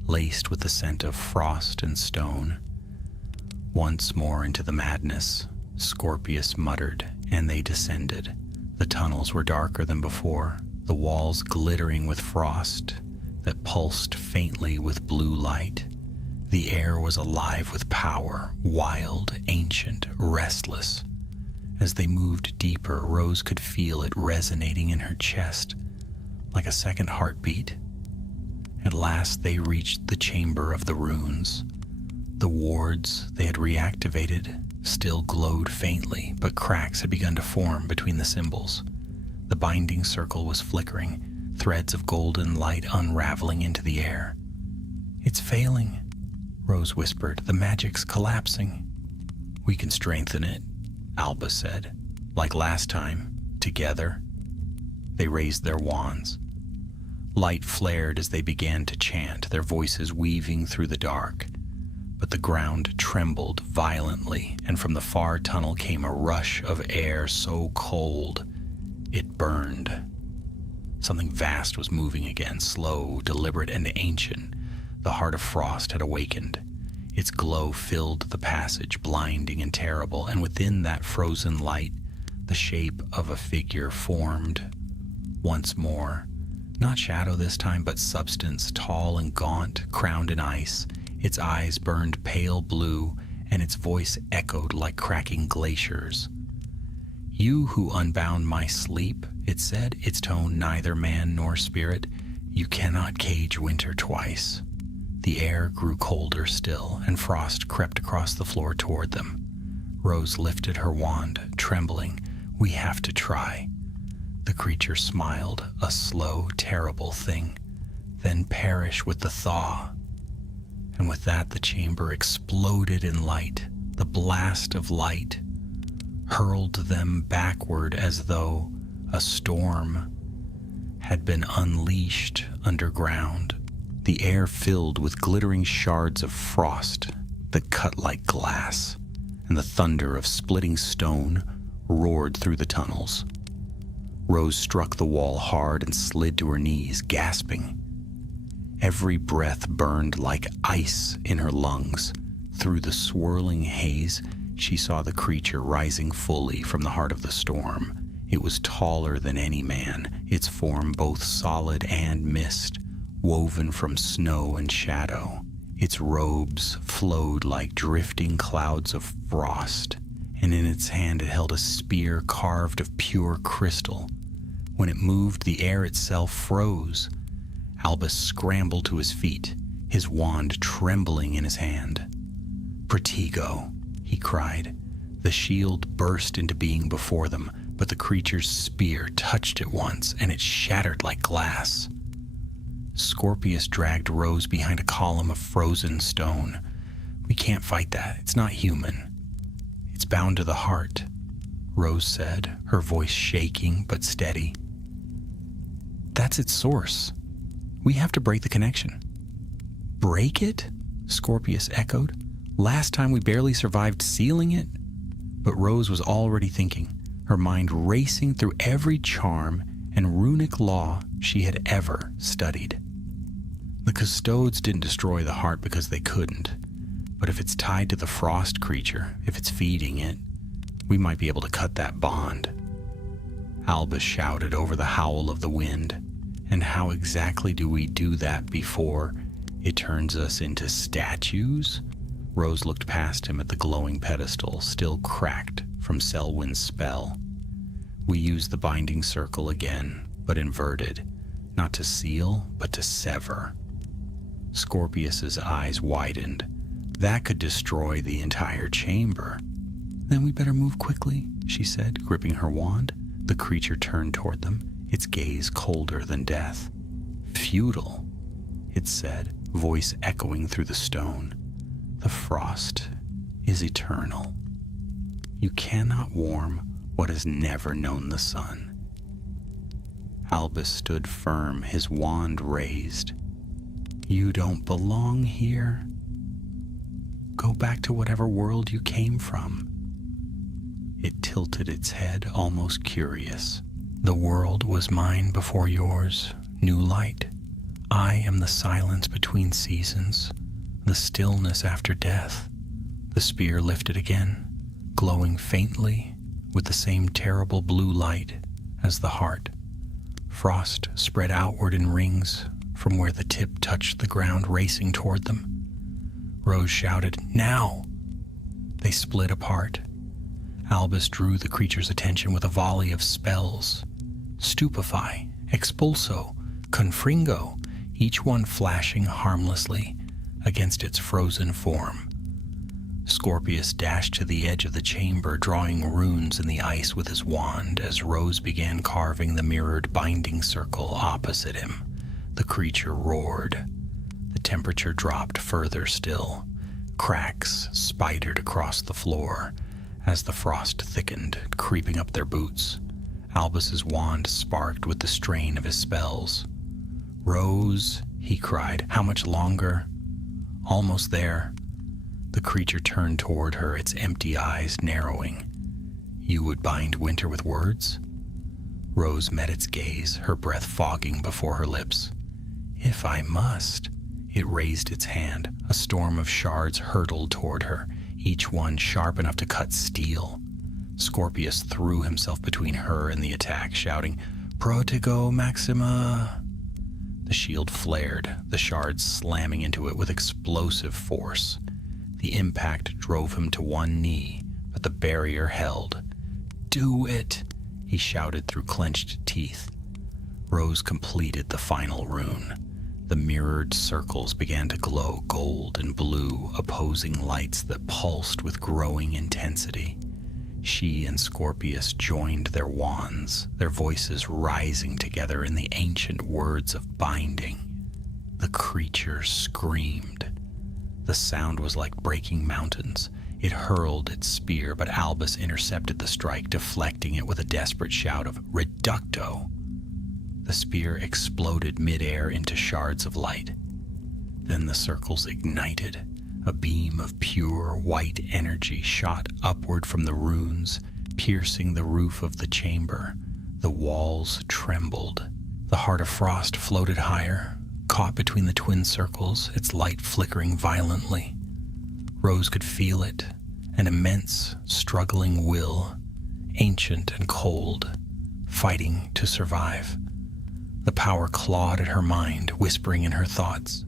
laced with the scent of frost and stone. Once more into the madness, Scorpius muttered, and they descended. The tunnels were darker than before, the walls glittering with frost that pulsed faintly with blue light. The air was alive with power, wild, ancient, restless. As they moved deeper, Rose could feel it resonating in her chest, like a second heartbeat. At last they reached the chamber of the runes. The wards they had reactivated still glowed faintly, but cracks had begun to form between the symbols. The binding circle was flickering, threads of golden light unraveling into the air. "It's failing," Rose whispered. "The magic's collapsing." "We can strengthen it," Alba said. "Like last time, together." They raised their wands. Light flared as they began to chant, their voices weaving through the dark. But the ground trembled violently, and from the far tunnel came a rush of air so cold it burned. Something vast was moving again, slow, deliberate, and ancient. The heart of frost had awakened. Its glow filled the passage, blinding and terrible, and within that frozen light, the shape of a figure formed once more. Not shadow this time, but substance, tall and gaunt, crowned in ice. Its eyes burned pale blue, and its voice echoed like cracking glaciers. "You who unbound my sleep," it said, its tone neither man nor spirit, "you cannot cage winter twice." The air grew colder still, and frost crept across the floor toward them. Rose lifted her wand, trembling. "We have to try." The creature smiled, a slow, terrible thing, then perish with the thaw. And with that, the chamber exploded in light. The blast of light hurled them backward as though a storm had been unleashed underground. The air filled with glittering shards of frost that cut like glass, and the thunder of splitting stone roared through the tunnels. Rose struck the wall hard and slid to her knees, gasping. Every breath burned like ice in her lungs. Through the swirling haze, she saw the creature rising fully from the heart of the storm. It was taller than any man, its form both solid and mist, woven from snow and shadow. Its robes flowed like drifting clouds of frost, and in its hand it held a spear carved of pure crystal. When it moved, the air itself froze. Albus scrambled to his feet, his wand trembling in his hand. "Protego," he cried. The shield burst into being before them, but the creature's spear touched it once, and it shattered like glass. Scorpius dragged Rose behind a column of frozen stone. "We can't fight that. It's not human." "It's bound to the heart," Rose said, her voice shaking but steady. "That's its source. We have to break the connection." "Break it?" Scorpius echoed. "Last time we barely survived sealing it." But Rose was already thinking, her mind racing through every charm and runic law she had ever studied. The custodes didn't destroy the heart because they couldn't. But if it's tied to the frost creature, if it's feeding it, we might be able to cut that bond. Albus shouted over the howl of the wind. "And how exactly do we do that before it turns us into statues?" Rose looked past him at the glowing pedestal, still cracked from Selwyn's spell. "We use the binding circle again, but inverted, not to seal, but to sever." Scorpius's eyes widened. "That could destroy the entire chamber." "Then we better move quickly," she said, gripping her wand. The creature turned toward them, its gaze colder than death. "Futile," it said, voice echoing through the stone. "The frost is eternal. You cannot warm what has never known the sun." Albus stood firm, his wand raised. "You don't belong here. Go back to whatever world you came from." It tilted its head, almost curious. "The world was mine before yours, new light. I am the silence between seasons, the stillness after death." The spear lifted again, glowing faintly with the same terrible blue light as the heart. Frost spread outward in rings from where the tip touched the ground, racing toward them. Rose shouted, "Now!" They split apart. Albus drew the creature's attention with a volley of spells. Stupefy, Expulso, Confringo, each one flashing harmlessly against its frozen form. Scorpius dashed to the edge of the chamber, drawing runes in the ice with his wand as Rose began carving the mirrored binding circle opposite him. The creature roared. The temperature dropped further still. Cracks spidered across the floor as the frost thickened, creeping up their boots. Albus's wand sparked with the strain of his spells. "Rose," he cried, "how much longer?" Almost there. The creature turned toward her, its empty eyes narrowing. "You would bind winter with words?" Rose met its gaze, her breath fogging before her lips. "If I must." It raised its hand. A storm of shards hurtled toward her, each one sharp enough to cut steel. Scorpius threw himself between her and the attack, shouting, "Protego Maxima!" The shield flared, the shards slamming into it with explosive force. The impact drove him to one knee, but the barrier held. "Do it!" he shouted through clenched teeth. Rose completed the final rune. The mirrored circles began to glow gold and blue, opposing lights that pulsed with growing intensity. She and Scorpius joined their wands, their voices rising together in the ancient words of binding. The creature screamed. The sound was like breaking mountains. It hurled its spear, but Albus intercepted the strike, deflecting it with a desperate shout of "Reducto!" The spear exploded midair into shards of light. Then the circles ignited. A beam of pure white energy shot upward from the runes, piercing the roof of the chamber. The walls trembled. The Heart of Frost floated higher, caught between the twin circles, its light flickering violently. Rose could feel it, an immense, struggling will, ancient and cold, fighting to survive. The power clawed at her mind, whispering in her thoughts,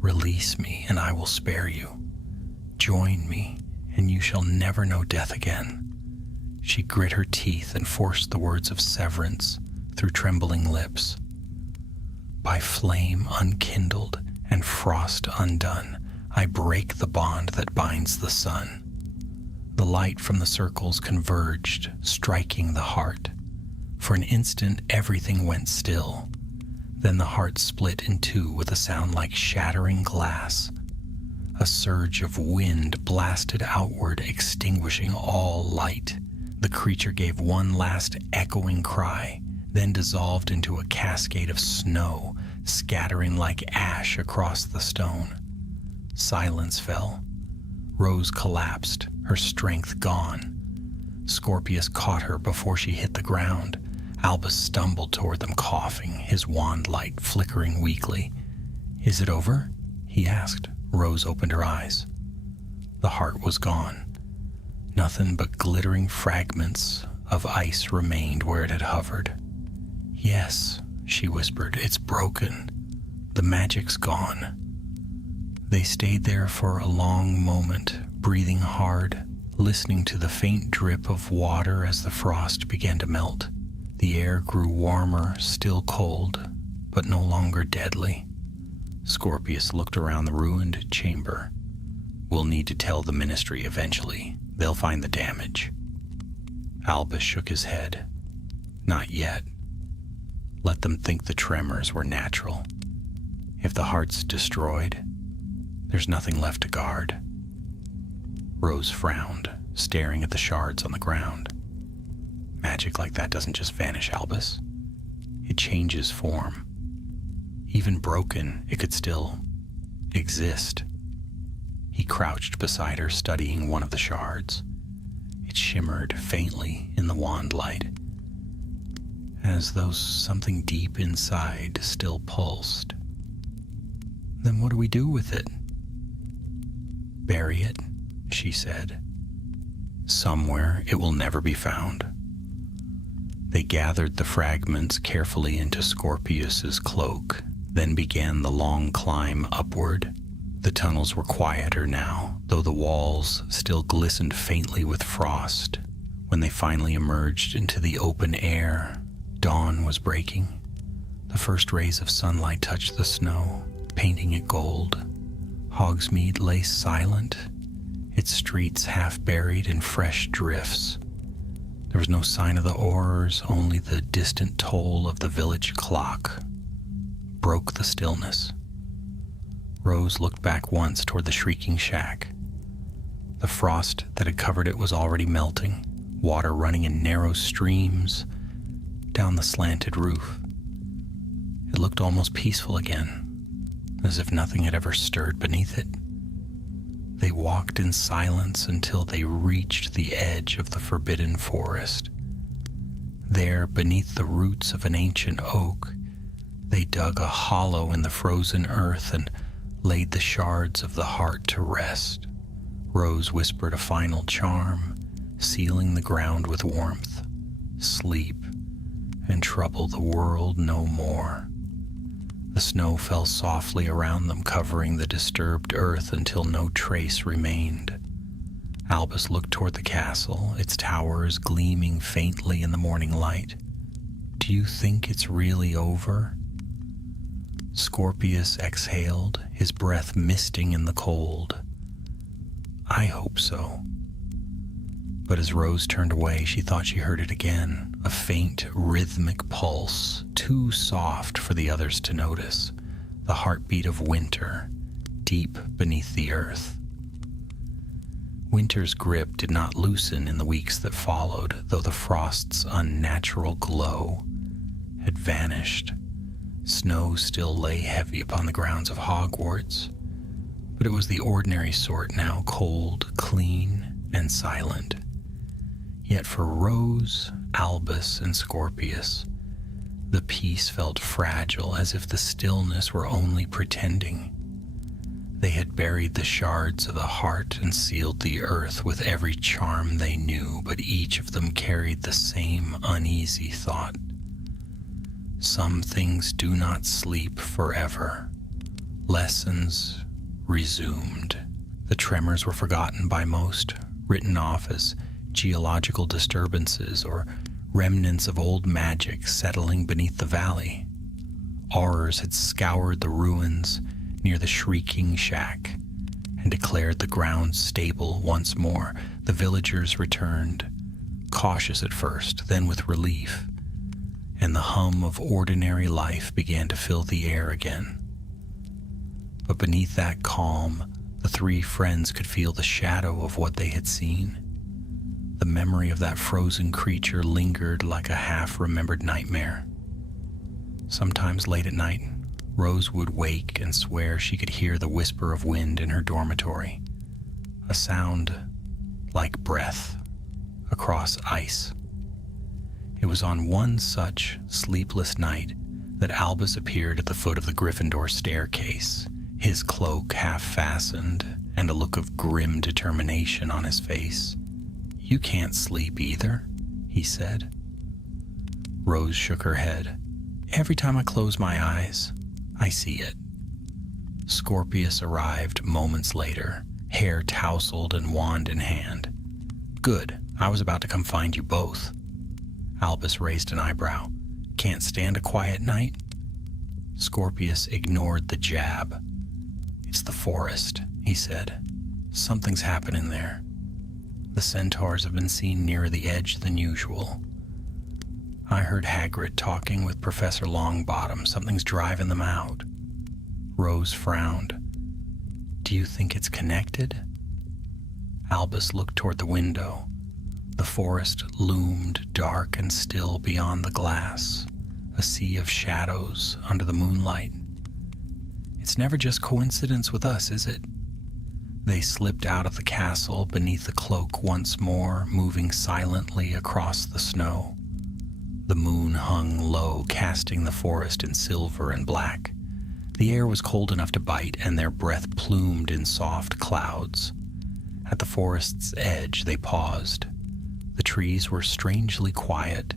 "Release me, and I will spare you. Join me, and you shall never know death again." She grit her teeth and forced the words of severance through trembling lips. "By flame unkindled and frost undone, I break the bond that binds the sun." The light from the circles converged, striking the heart. For an instant, everything went still. Then the heart split in two with a sound like shattering glass. A surge of wind blasted outward, extinguishing all light. The creature gave one last echoing cry, then dissolved into a cascade of snow, scattering like ash across the stone. Silence fell. Rose collapsed, her strength gone. Scorpius caught her before she hit the ground. Albus stumbled toward them, coughing, his wand light flickering weakly. "Is it over?" he asked. Rose opened her eyes. The heart was gone. Nothing but glittering fragments of ice remained where it had hovered. "Yes," she whispered, "it's broken. The magic's gone." They stayed there for a long moment, breathing hard, listening to the faint drip of water as the frost began to melt. The air grew warmer, still cold, but no longer deadly. Scorpius looked around the ruined chamber. "We'll need to tell the ministry eventually. They'll find the damage." Albus shook his head. "Not yet. Let them think the tremors were natural. If the heart's destroyed, there's nothing left to guard." Rose frowned, staring at the shards on the ground. "Magic like that doesn't just vanish, Albus. It changes form. Even broken, it could still exist." He crouched beside her, studying one of the shards. It shimmered faintly in the wand light, as though something deep inside still pulsed. "Then what do we do with it?" "Bury it," she said. "Somewhere it will never be found." They gathered the fragments carefully into Scorpius's cloak, then began the long climb upward. The tunnels were quieter now, though the walls still glistened faintly with frost. When they finally emerged into the open air, dawn was breaking. The first rays of sunlight touched the snow, painting it gold. Hogsmeade lay silent, its streets half buried in fresh drifts. There was no sign of the oars, only the distant toll of the village clock broke the stillness. Rose looked back once toward the shrieking shack. The frost that had covered it was already melting, water running in narrow streams down the slanted roof. It looked almost peaceful again, as if nothing had ever stirred beneath it. They walked in silence until they reached the edge of the forbidden forest. There, beneath the roots of an ancient oak, they dug a hollow in the frozen earth and laid the shards of the heart to rest. Rose whispered a final charm, sealing the ground with warmth. Sleep and trouble the world no more. The snow fell softly around them, covering the disturbed earth until no trace remained. Albus looked toward the castle, its towers gleaming faintly in the morning light. "Do you think it's really over?" Scorpius exhaled, his breath misting in the cold. "I hope so." But as Rose turned away, she thought she heard it again, a faint, rhythmic pulse, too soft for the others to notice, the heartbeat of winter, deep beneath the earth. Winter's grip did not loosen in the weeks that followed, though the frost's unnatural glow had vanished. Snow still lay heavy upon the grounds of Hogwarts, but it was the ordinary sort now, cold, clean, and silent. Yet for Rose, Albus, and Scorpius, the peace felt fragile, as if the stillness were only pretending. They had buried the shards of the heart and sealed the earth with every charm they knew, but each of them carried the same uneasy thought. Some things do not sleep forever. Lessons resumed. The tremors were forgotten by most, written off as geological disturbances or remnants of old magic settling beneath the valley. Aurors had scoured the ruins near the shrieking shack and declared the ground stable once more. The villagers returned, cautious at first, then with relief, and the hum of ordinary life began to fill the air again. But beneath that calm, the three friends could feel the shadow of what they had seen. The memory of that frozen creature lingered like a half-remembered nightmare. Sometimes late at night, Rose would wake and swear she could hear the whisper of wind in her dormitory, a sound like breath across ice. It was on one such sleepless night that Albus appeared at the foot of the Gryffindor staircase, his cloak half-fastened and a look of grim determination on his face. "You can't sleep either," he said. Rose shook her head. "Every time I close my eyes, I see it." Scorpius arrived moments later, hair tousled and wand in hand. "Good, I was about to come find you both." Albus raised an eyebrow. "Can't stand a quiet night?" Scorpius ignored the jab. "It's the forest," he said. "Something's happening there. The centaurs have been seen nearer the edge than usual. I heard Hagrid talking with Professor Longbottom. Something's driving them out." Rose frowned. "Do you think it's connected?" Albus looked toward the window. The forest loomed dark and still beyond the glass, a sea of shadows under the moonlight. "It's never just coincidence with us, is it?" They slipped out of the castle beneath the cloak once more, moving silently across the snow. The moon hung low, casting the forest in silver and black. The air was cold enough to bite, and their breath plumed in soft clouds. At the forest's edge, they paused. The trees were strangely quiet.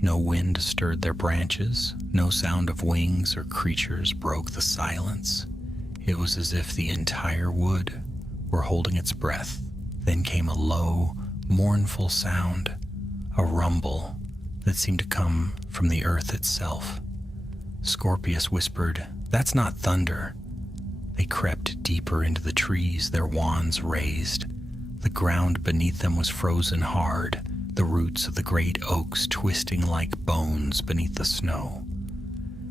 No wind stirred their branches. No sound of wings or creatures broke the silence. It was as if the entire wood were holding its breath. Then came a low, mournful sound, a rumble that seemed to come from the earth itself. Scorpius whispered, "That's not thunder." They crept deeper into the trees, their wands raised. The ground beneath them was frozen hard, the roots of the great oaks twisting like bones beneath the snow.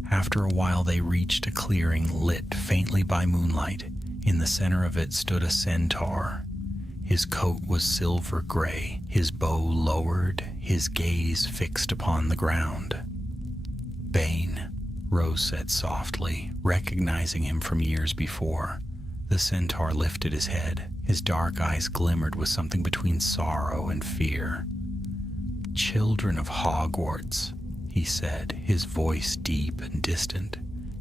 After a while they reached a clearing lit faintly by moonlight. In the center of it stood a centaur. His coat was silver gray, his bow lowered, his gaze fixed upon the ground. "Bane," Rose said softly, recognizing him from years before. The centaur lifted his head. His dark eyes glimmered with something between sorrow and fear. "Children of Hogwarts," he said, his voice deep and distant,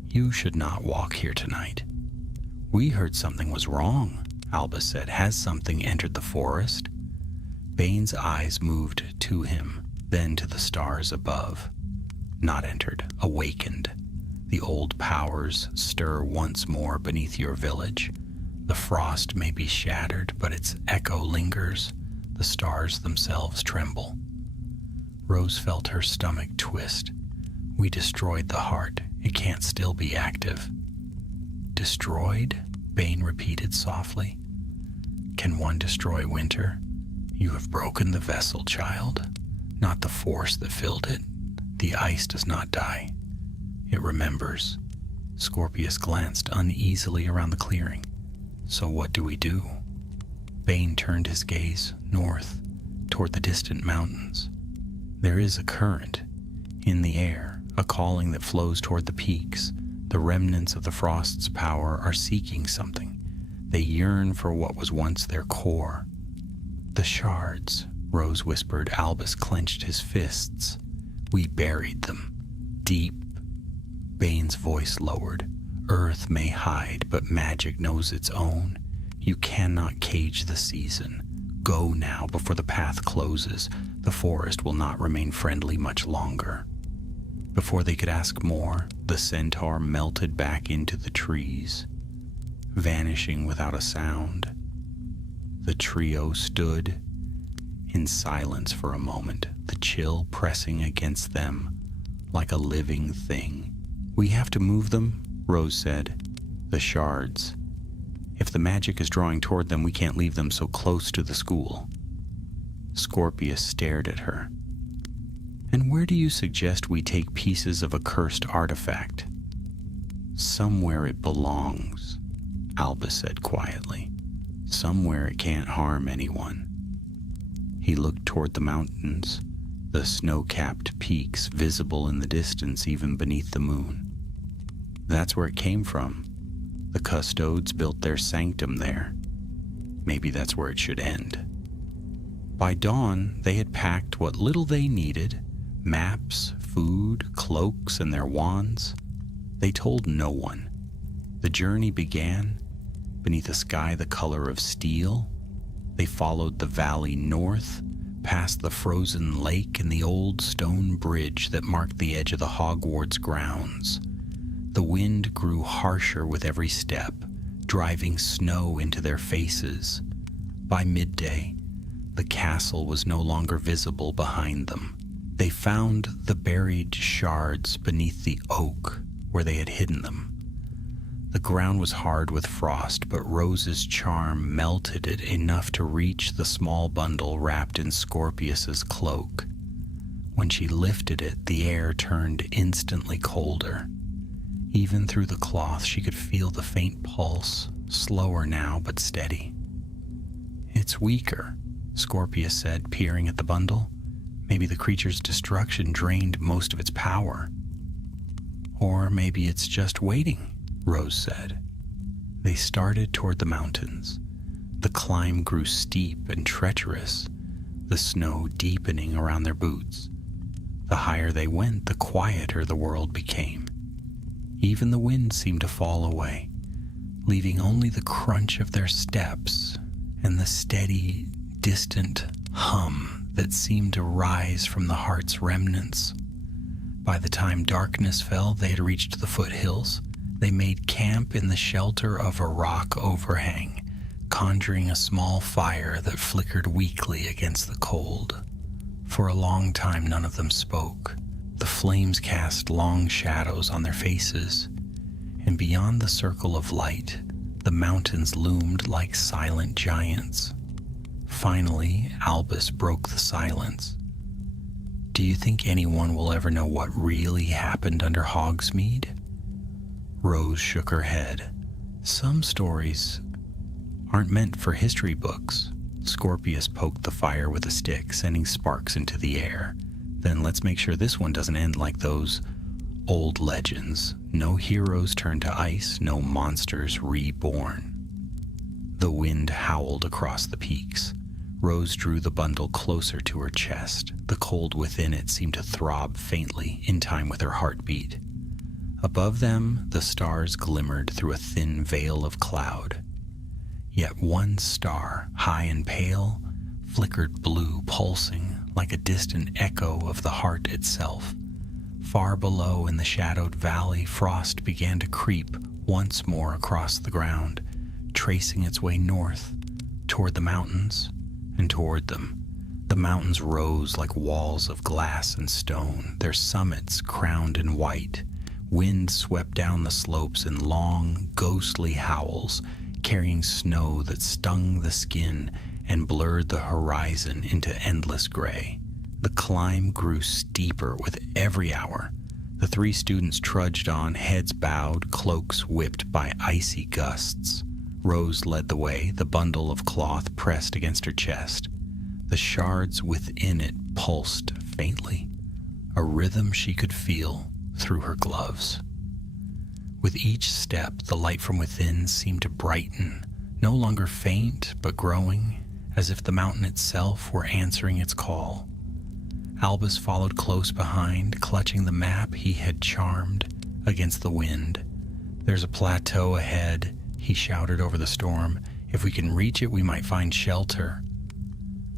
"you should not walk here tonight." "We heard something was wrong," Albus said. "Has something entered the forest?" Bane's eyes moved to him, then to the stars above. "Not entered, awakened. The old powers stir once more beneath your village. The frost may be shattered, but its echo lingers. The stars themselves tremble." Rose felt her stomach twist. "We destroyed the heart. It can't still be active." "Destroyed?" Bane repeated softly. "Can one destroy winter? You have broken the vessel, child, not the force that filled it. The ice does not die. It remembers." Scorpius glanced uneasily around the clearing. "So what do we do?" Bane turned his gaze north, toward the distant mountains. "There is a current in the air, a calling that flows toward the peaks. The remnants of the frost's power are seeking something. They yearn for what was once their core." "The shards," Rose whispered. Albus clenched his fists. "We buried them. Deep." Bane's voice lowered. "Earth may hide, but magic knows its own. You cannot cage the season. Go now before the path closes. The forest will not remain friendly much longer." Before they could ask more, the centaur melted back into the trees, vanishing without a sound. The trio stood in silence for a moment, the chill pressing against them like a living thing. "We have to move them," Rose said. "The shards. If the magic is drawing toward them, we can't leave them so close to the school." Scorpius stared at her. "And where do you suggest we take pieces of a cursed artifact?" "Somewhere it belongs," Albus said quietly. "Somewhere it can't harm anyone." He looked toward the mountains, the snow-capped peaks visible in the distance even beneath the moon. "That's where it came from. The custodes built their sanctum there. Maybe that's where it should end." By dawn, they had packed what little they needed: maps, food, cloaks, and their wands. They told no one. The journey began beneath a sky the color of steel. They followed the valley north, past the frozen lake and the old stone bridge that marked the edge of the Hogwarts grounds. The wind grew harsher with every step, driving snow into their faces. By midday, the castle was no longer visible behind them. They found the buried shards beneath the oak where they had hidden them. The ground was hard with frost, but Rose's charm melted it enough to reach the small bundle wrapped in Scorpius's cloak. When she lifted it, the air turned instantly colder. Even through the cloth, she could feel the faint pulse, slower now but steady. "It's weaker," Scorpius said, peering at the bundle. "Maybe the creature's destruction drained most of its power." "Or maybe it's just waiting," Rose said. They started toward the mountains. The climb grew steep and treacherous, the snow deepening around their boots. The higher they went, the quieter the world became. Even the wind seemed to fall away, leaving only the crunch of their steps and the steady, distant hum that seemed to rise from the heart's remnants. By the time darkness fell, they had reached the foothills, They made camp in the shelter of a rock overhang, conjuring a small fire that flickered weakly against the cold. For a long time, none of them spoke. The flames cast long shadows on their faces, and beyond the circle of light, the mountains loomed like silent giants. Finally, Albus broke the silence. "Do you think anyone will ever know what really happened under Hogsmeade?" Rose shook her head. "Some stories aren't meant for history books." Scorpius poked the fire with a stick, sending sparks into the air. "Then let's make sure this one doesn't end like those old legends. No heroes turn to ice, no monsters reborn." The wind howled across the peaks. Rose drew the bundle closer to her chest. The cold within it seemed to throb faintly, in time with her heartbeat. Above them, the stars glimmered through a thin veil of cloud. Yet one star, high and pale, flickered blue, pulsing like a distant echo of the heart itself. Far below in the shadowed valley, frost began to creep once more across the ground, tracing its way north, toward the mountains, and toward them. The mountains rose like walls of glass and stone, their summits crowned in white. Wind swept down the slopes in long, ghostly howls, carrying snow that stung the skin and blurred the horizon into endless gray. The climb grew steeper with every hour. The three students trudged on, heads bowed, cloaks whipped by icy gusts. Rose led the way, the bundle of cloth pressed against her chest. The shards within it pulsed faintly, a rhythm she could feel through her gloves. With each step, the light from within seemed to brighten, no longer faint, but growing, as if the mountain itself were answering its call. Albus followed close behind, clutching the map he had charmed against the wind. "There's a plateau ahead," he shouted over the storm. "If we can reach it, we might find shelter."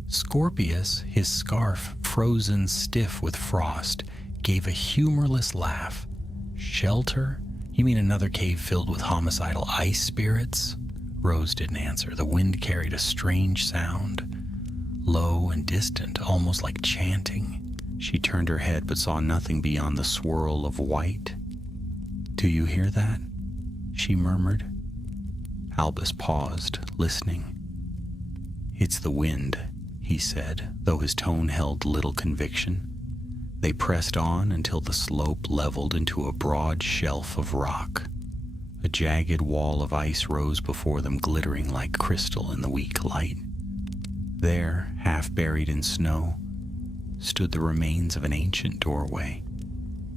Scorpius, his scarf frozen stiff with frost, gave a humorless laugh. "Shelter? You mean another cave filled with homicidal ice spirits?" Rose didn't answer. The wind carried a strange sound, low and distant, almost like chanting. She turned her head but saw nothing beyond the swirl of white. "Do you hear that?" she murmured. Albus paused, listening. "It's the wind," he said, though his tone held little conviction. They pressed on until the slope leveled into a broad shelf of rock. A jagged wall of ice rose before them, glittering like crystal in the weak light. There, half buried in snow, stood the remains of an ancient doorway,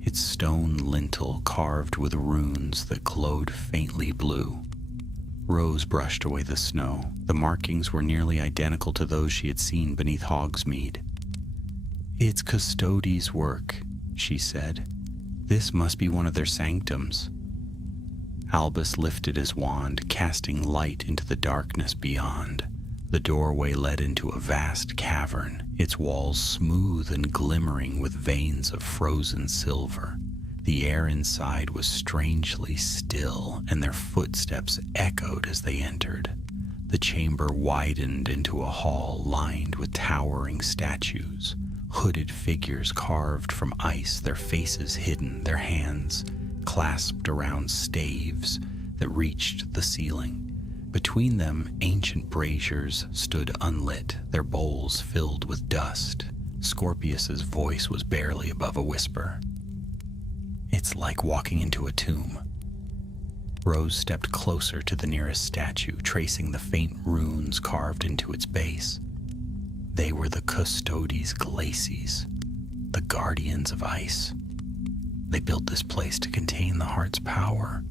its stone lintel carved with runes that glowed faintly blue. Rose brushed away the snow. The markings were nearly identical to those she had seen beneath Hogsmeade. "It's Custodes' work," she said. "This must be one of their sanctums." Albus lifted his wand, casting light into the darkness beyond. The doorway led into a vast cavern, its walls smooth and glimmering with veins of frozen silver. The air inside was strangely still, and their footsteps echoed as they entered. The chamber widened into a hall lined with towering statues, hooded figures carved from ice, their faces hidden, their hands clasped around staves that reached the ceiling. Between them, ancient braziers stood unlit, their bowls filled with dust. Scorpius's voice was barely above a whisper. "It's like walking into a tomb." Rose stepped closer to the nearest statue, tracing the faint runes carved into its base. They were the Custodes Glacies, the guardians of ice. They built this place to contain the heart's power.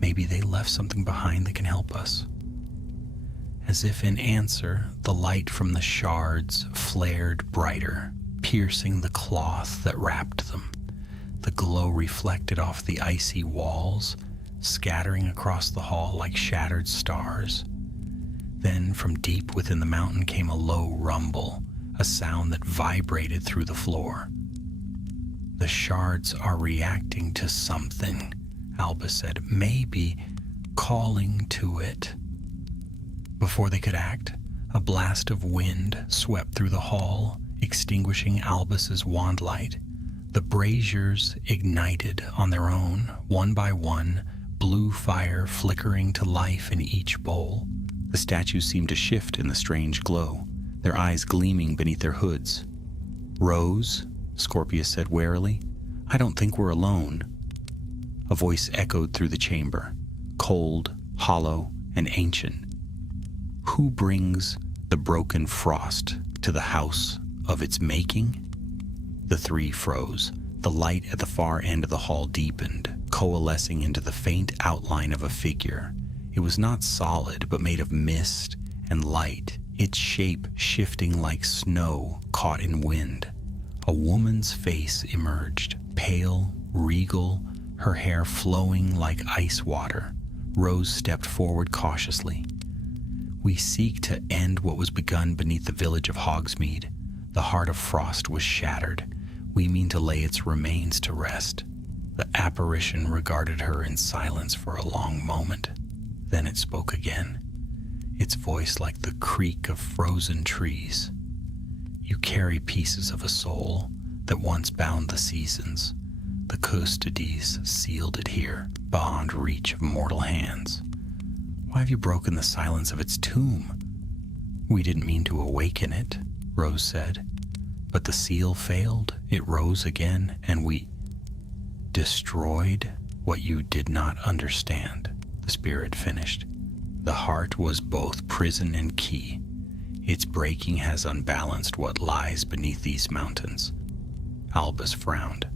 Maybe they left something behind that can help us. As if in answer, the light from the shards flared brighter, piercing the cloth that wrapped them. The glow reflected off the icy walls, scattering across the hall like shattered stars. Then, from deep within the mountain came a low rumble, a sound that vibrated through the floor. "The shards are reacting to something," Albus said. Maybe calling to it. Before they could act, a blast of wind swept through the hall, extinguishing Albus's wand light. The braziers ignited on their own, one by one, blue fire flickering to life in each bowl. The statues seemed to shift in the strange glow, their eyes gleaming beneath their hoods. "Rose," Scorpius said warily, "I don't think we're alone." A voice echoed through the chamber, cold, hollow, and ancient. "Who brings the broken frost to the house of its making?" The three froze. The light at the far end of the hall deepened, coalescing into the faint outline of a figure. It was not solid, but made of mist and light, its shape shifting like snow caught in wind. A woman's face emerged, pale, regal, her hair flowing like ice water. Rose stepped forward cautiously. "We seek to end what was begun beneath the village of Hogsmeade. The heart of frost was shattered. We mean to lay its remains to rest." The apparition regarded her in silence for a long moment. Then it spoke again, its voice like the creak of frozen trees. "You carry pieces of a soul that once bound the seasons. The custodies sealed it here, beyond reach of mortal hands. Why have you broken the silence of its tomb?" "We didn't mean to awaken it," Rose said. "But the seal failed, it rose again, and we destroyed what you did not understand," the spirit finished. "The heart was both prison and key. Its breaking has unbalanced what lies beneath these mountains." Albus frowned.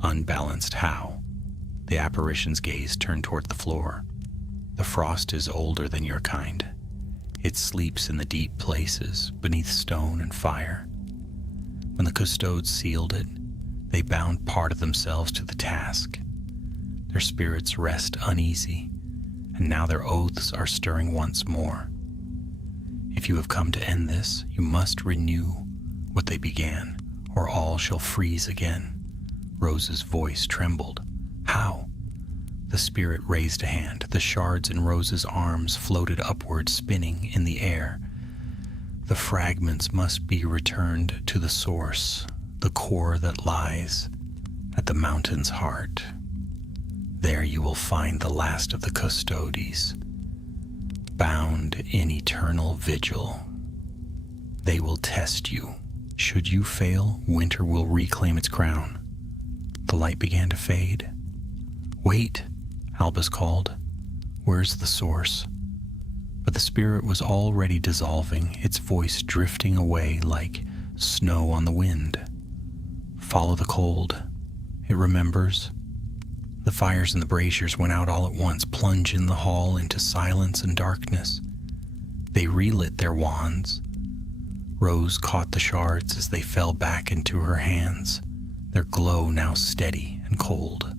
"Unbalanced how?" The apparition's gaze turned toward the floor. "The frost is older than your kind. It sleeps in the deep places, beneath stone and fire. When the custodes sealed it, they bound part of themselves to the task. Their spirits rest uneasy, and now their oaths are stirring once more. If you have come to end this, you must renew what they began, or all shall freeze again." Rose's voice trembled. "How?" The spirit raised a hand. The shards in Rose's arms floated upward, spinning in the air. "The fragments must be returned to the source, the core that lies at the mountain's heart. There you will find the last of the custodies, bound in eternal vigil. They will test you. Should you fail, winter will reclaim its crown." The light began to fade. "Wait," Albus called. "Where's the source?" But the spirit was already dissolving, its voice drifting away like snow on the wind. "Follow the cold. It remembers." The fires in the braziers went out all at once, plunging the hall into silence and darkness. They relit their wands. Rose caught the shards as they fell back into her hands, their glow now steady and cold.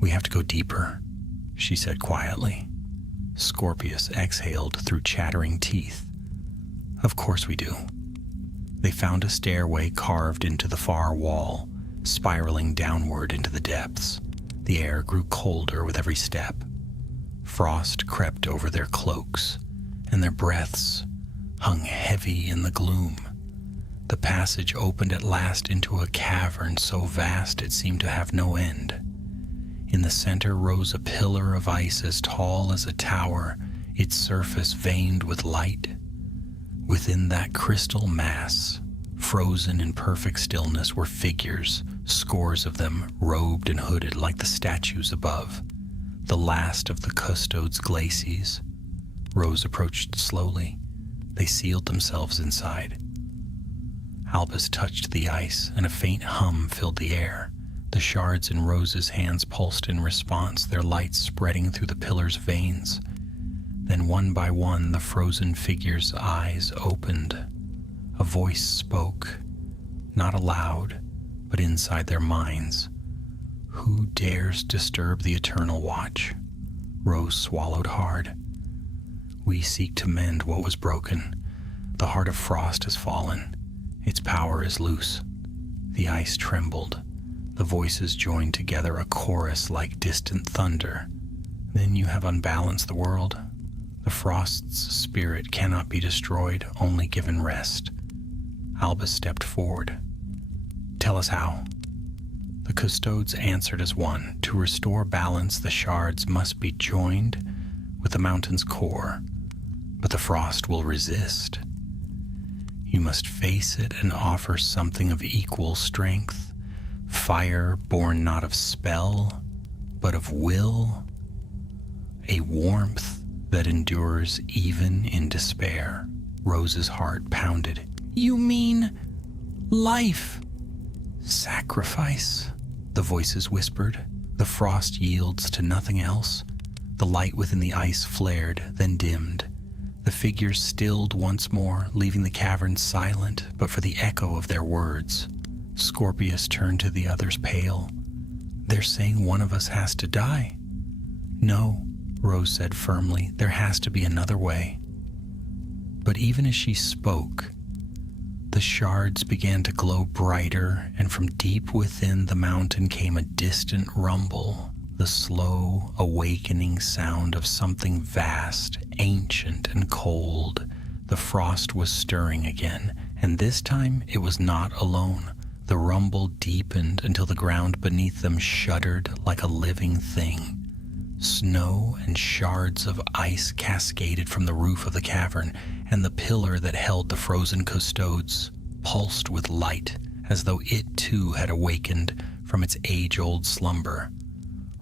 "We have to go deeper," she said quietly. Scorpius exhaled through chattering teeth. "Of course we do." They found a stairway carved into the far wall, spiraling downward into the depths. The air grew colder with every step. Frost crept over their cloaks, and their breaths hung heavy in the gloom. The passage opened at last into a cavern so vast it seemed to have no end. In the center rose a pillar of ice as tall as a tower, its surface veined with light. Within that crystal mass, frozen in perfect stillness, were figures, scores of them robed and hooded like the statues above, the last of the custodes glacies. Rose approached slowly. They sealed themselves inside. Albus touched the ice, and a faint hum filled the air. The shards in Rose's hands pulsed in response, their light spreading through the pillar's veins. Then one by one, the frozen figures' eyes opened. A voice spoke, not aloud, but inside their minds. "Who dares disturb the eternal watch?" Rose swallowed hard. "We seek to mend what was broken. The heart of frost has fallen. Its power is loose." The ice trembled. The voices joined together, a chorus like distant thunder. Then you have unbalanced the world. The frost's spirit cannot be destroyed, only given rest. Albus stepped forward. Tell us how. The custodes answered as one. To restore balance, the shards must be joined with the mountain's core, but the frost will resist. You must face it and offer something of equal strength, fire born not of spell, but of will, a warmth that endures even in despair. Rose's heart pounded. You mean life? Sacrifice, the voices whispered. The frost yields to nothing else. The light within the ice flared, then dimmed. The figures stilled once more, leaving the cavern silent but for the echo of their words. Scorpius turned to the others, pale. They're saying one of us has to die. No, Rose said firmly, there has to be another way. But even as she spoke, the shards began to glow brighter, and from deep within the mountain came a distant rumble, the slow, awakening sound of something vast, ancient, and cold. The frost was stirring again, and this time it was not alone. The rumble deepened until the ground beneath them shuddered like a living thing. Snow and shards of ice cascaded from the roof of the cavern, and the pillar that held the frozen custodes pulsed with light, as though it too had awakened from its age-old slumber.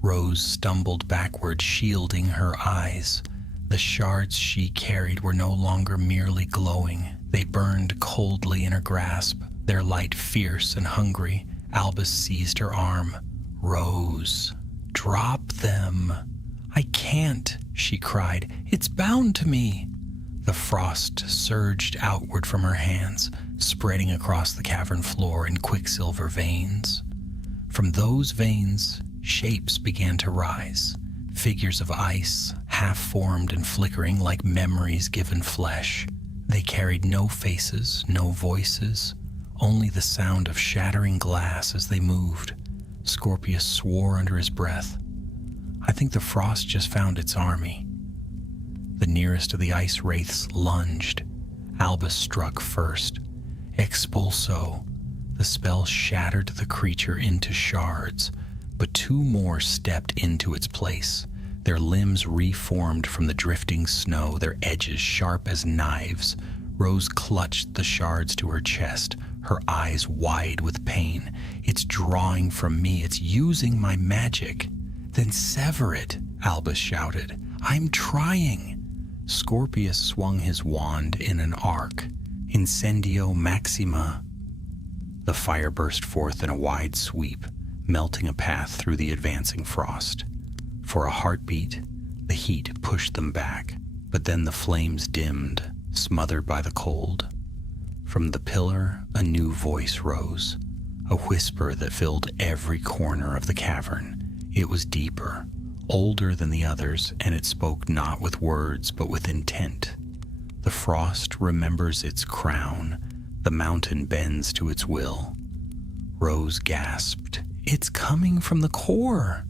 Rose stumbled backward, shielding her eyes. The shards she carried were no longer merely glowing. They burned coldly in her grasp, their light fierce and hungry. Albus seized her arm. Rose, drop them. I can't, she cried. It's bound to me. The frost surged outward from her hands, spreading across the cavern floor in quicksilver veins. From those veins, shapes began to rise, figures of ice, half-formed and flickering like memories given flesh. They carried no faces, no voices, only the sound of shattering glass as they moved. Scorpius swore under his breath. I think the frost just found its army. The nearest of the ice wraiths lunged. Albus struck first. Expulso. The spell shattered the creature into shards, but two more stepped into its place. Their limbs reformed from the drifting snow, their edges sharp as knives. Rose clutched the shards to her chest, her eyes wide with pain. It's drawing from me. It's using my magic. Then sever it, Albus shouted. I'm trying. Scorpius swung his wand in an arc. Incendio Maxima. The fire burst forth in a wide sweep, melting a path through the advancing frost. For a heartbeat, the heat pushed them back, but then the flames dimmed, smothered by the cold. From the pillar, a new voice rose, a whisper that filled every corner of the cavern. It was deeper, older than the others, and it spoke not with words but with intent. The frost remembers its crown, the mountain bends to its will. Rose gasped. It's coming from the core.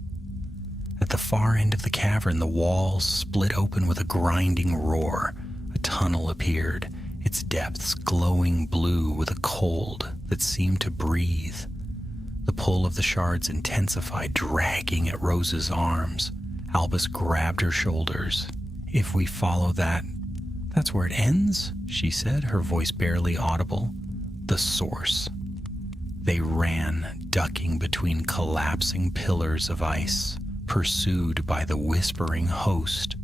At the far end of the cavern, the walls split open with a grinding roar. A tunnel appeared, its depths glowing blue with a cold that seemed to breathe. The pull of the shards intensified, dragging at Rose's arms. Albus grabbed her shoulders. If we follow that's where it ends, she said, her voice barely audible. The source. They ran, ducking between collapsing pillars of ice, pursued by the whispering host.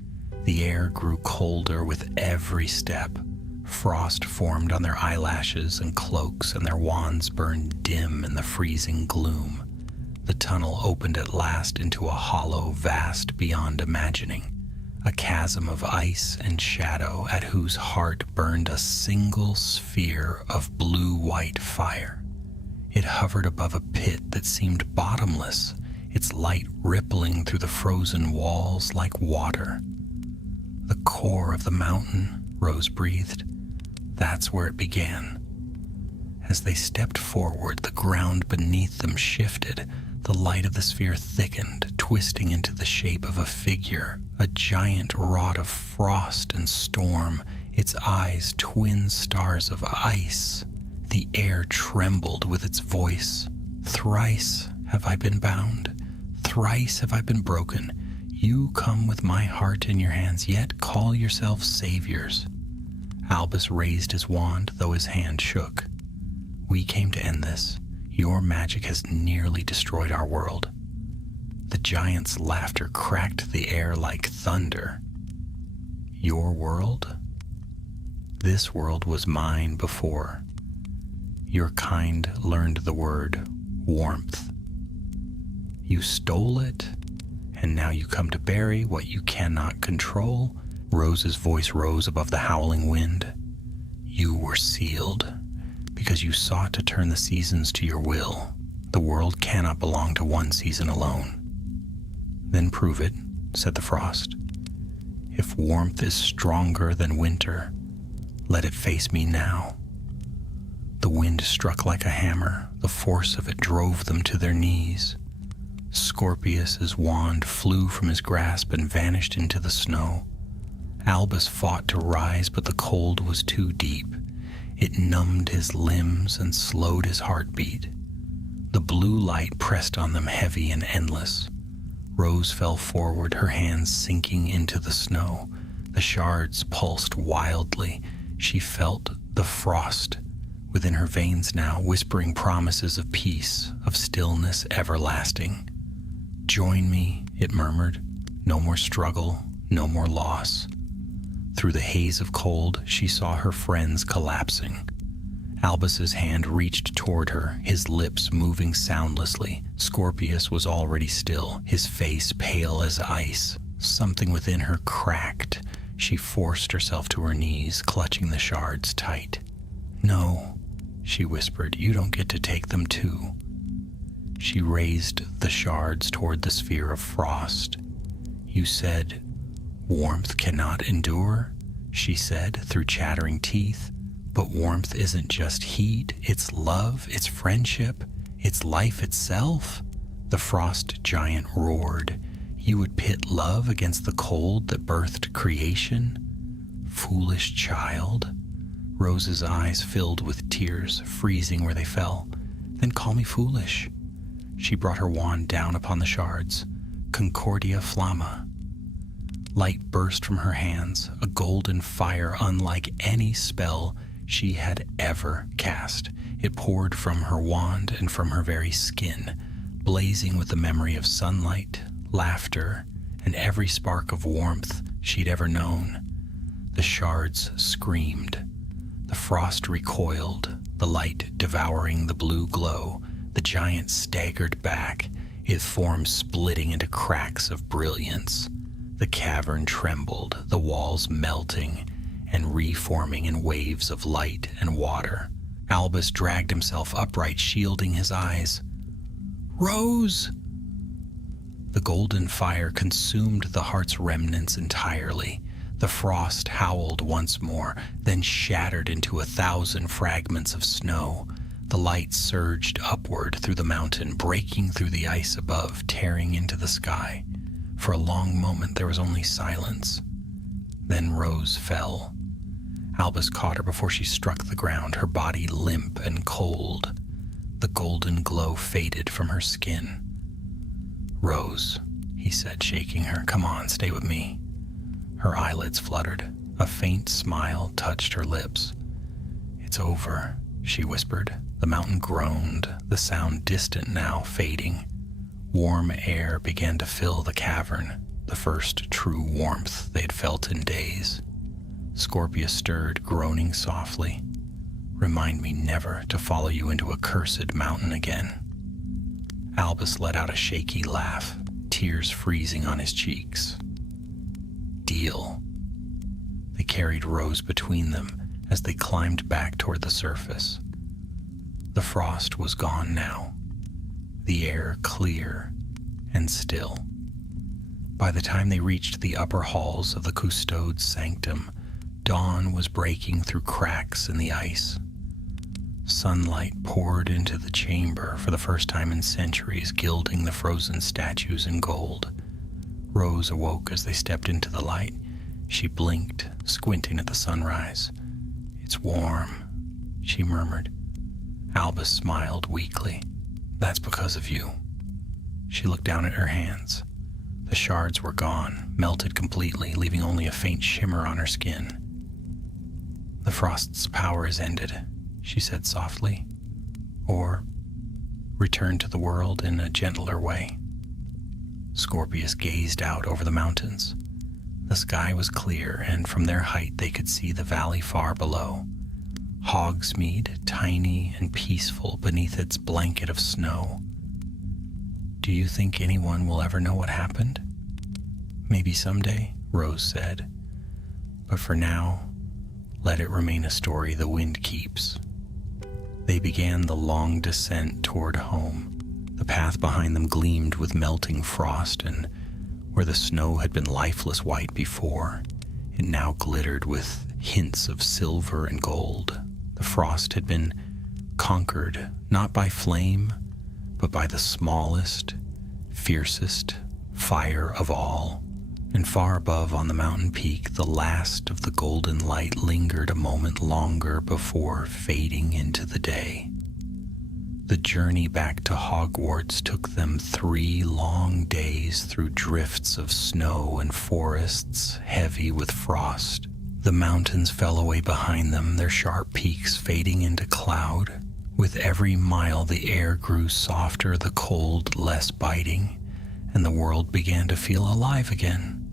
The air grew colder with every step. Frost formed on their eyelashes and cloaks, and their wands burned dim in the freezing gloom. The tunnel opened at last into a hollow vast beyond imagining, a chasm of ice and shadow at whose heart burned a single sphere of blue-white fire. It hovered above a pit that seemed bottomless, its light rippling through the frozen walls like water. The core of the mountain, Rose breathed. That's where it began. As they stepped forward, the ground beneath them shifted. The light of the sphere thickened, twisting into the shape of a figure, a giant rod of frost and storm, its eyes twin stars of ice. The air trembled with its voice. Thrice have I been bound, thrice have I been broken. You come with my heart in your hands, yet call yourselves saviors. Albus raised his wand, though his hand shook. We came to end this. Your magic has nearly destroyed our world. The giant's laughter cracked the air like thunder. Your world? This world was mine before. Your kind learned the word warmth. You stole it, and now you come to bury what you cannot control. Rose's voice rose above the howling wind. You were sealed, because you sought to turn the seasons to your will. The world cannot belong to one season alone. Then prove it, said the frost. If warmth is stronger than winter, let it face me now. The wind struck like a hammer. The force of it drove them to their knees. Scorpius's wand flew from his grasp and vanished into the snow. Albus fought to rise, but the cold was too deep. It numbed his limbs and slowed his heartbeat. The blue light pressed on them heavy and endless. Rose fell forward, her hands sinking into the snow. The shards pulsed wildly. She felt the frost within her veins now, whispering promises of peace, of stillness everlasting. Join me, it murmured. No more struggle, no more loss. Through the haze of cold, she saw her friends collapsing. Albus's hand reached toward her, his lips moving soundlessly. Scorpius was already still, his face pale as ice. Something within her cracked. She forced herself to her knees, clutching the shards tight. No, she whispered, you don't get to take them too. She raised the shards toward the sphere of frost. You said, warmth cannot endure, she said through chattering teeth. But warmth isn't just heat, it's love, it's friendship, it's life itself. The frost giant roared. You would pit love against the cold that birthed creation? Foolish child. Rose's eyes filled with tears, freezing where they fell. Then call me foolish. She brought her wand down upon the shards. Concordia Flamma. Light burst from her hands, a golden fire unlike any spell she had ever cast. It poured from her wand and from her very skin, blazing with the memory of sunlight, laughter, and every spark of warmth she'd ever known. The shards screamed. The frost recoiled, the light devouring the blue glow. The giant staggered back, its form splitting into cracks of brilliance. The cavern trembled, the walls melting and reforming in waves of light and water. Albus dragged himself upright, shielding his eyes. Rose! The golden fire consumed the heart's remnants entirely. The frost howled once more, then shattered into 1,000 fragments of snow. The light surged upward through the mountain, breaking through the ice above, tearing into the sky. For a long moment there was only silence. Then Rose fell. Albus caught her before she struck the ground, her body limp and cold. The golden glow faded from her skin. Rose, he said, shaking her, come on, stay with me. Her eyelids fluttered. A faint smile touched her lips. It's over, she whispered. The mountain groaned, the sound distant now, fading. Warm air began to fill the cavern, the first true warmth they had felt in days. Scorpius stirred, groaning softly. Remind me never to follow you into a cursed mountain again. Albus let out a shaky laugh, tears freezing on his cheeks. Deal. They carried Rose between them as they climbed back toward the surface. The frost was gone now, the air clear and still. By the time they reached the upper halls of the custode's sanctum, dawn was breaking through cracks in the ice. Sunlight poured into the chamber for the first time in centuries, gilding the frozen statues in gold. Rose awoke as they stepped into the light. She blinked, squinting at the sunrise. "It's warm," she murmured. Albus smiled weakly. "That's because of you." She looked down at her hands. The shards were gone, melted completely, leaving only a faint shimmer on her skin. "The frost's power is ended," she said softly, "or return to the world in a gentler way." Scorpius gazed out over the mountains. The sky was clear, and from their height they could see the valley far below. Hogsmeade, tiny and peaceful beneath its blanket of snow. "Do you think anyone will ever know what happened?" "Maybe someday," Rose said. "But for now, let it remain a story the wind keeps." They began the long descent toward home. The path behind them gleamed with melting frost, and where the snow had been lifeless white before, it now glittered with hints of silver and gold. The frost had been conquered not by flame, but by the smallest, fiercest fire of all. And far above on the mountain peak, the last of the golden light lingered a moment longer before fading into the day. The journey back to Hogwarts took them 3 long days through drifts of snow and forests heavy with frost. The mountains fell away behind them, their sharp peaks fading into cloud. With every mile the air grew softer, the cold less biting, and the world began to feel alive again.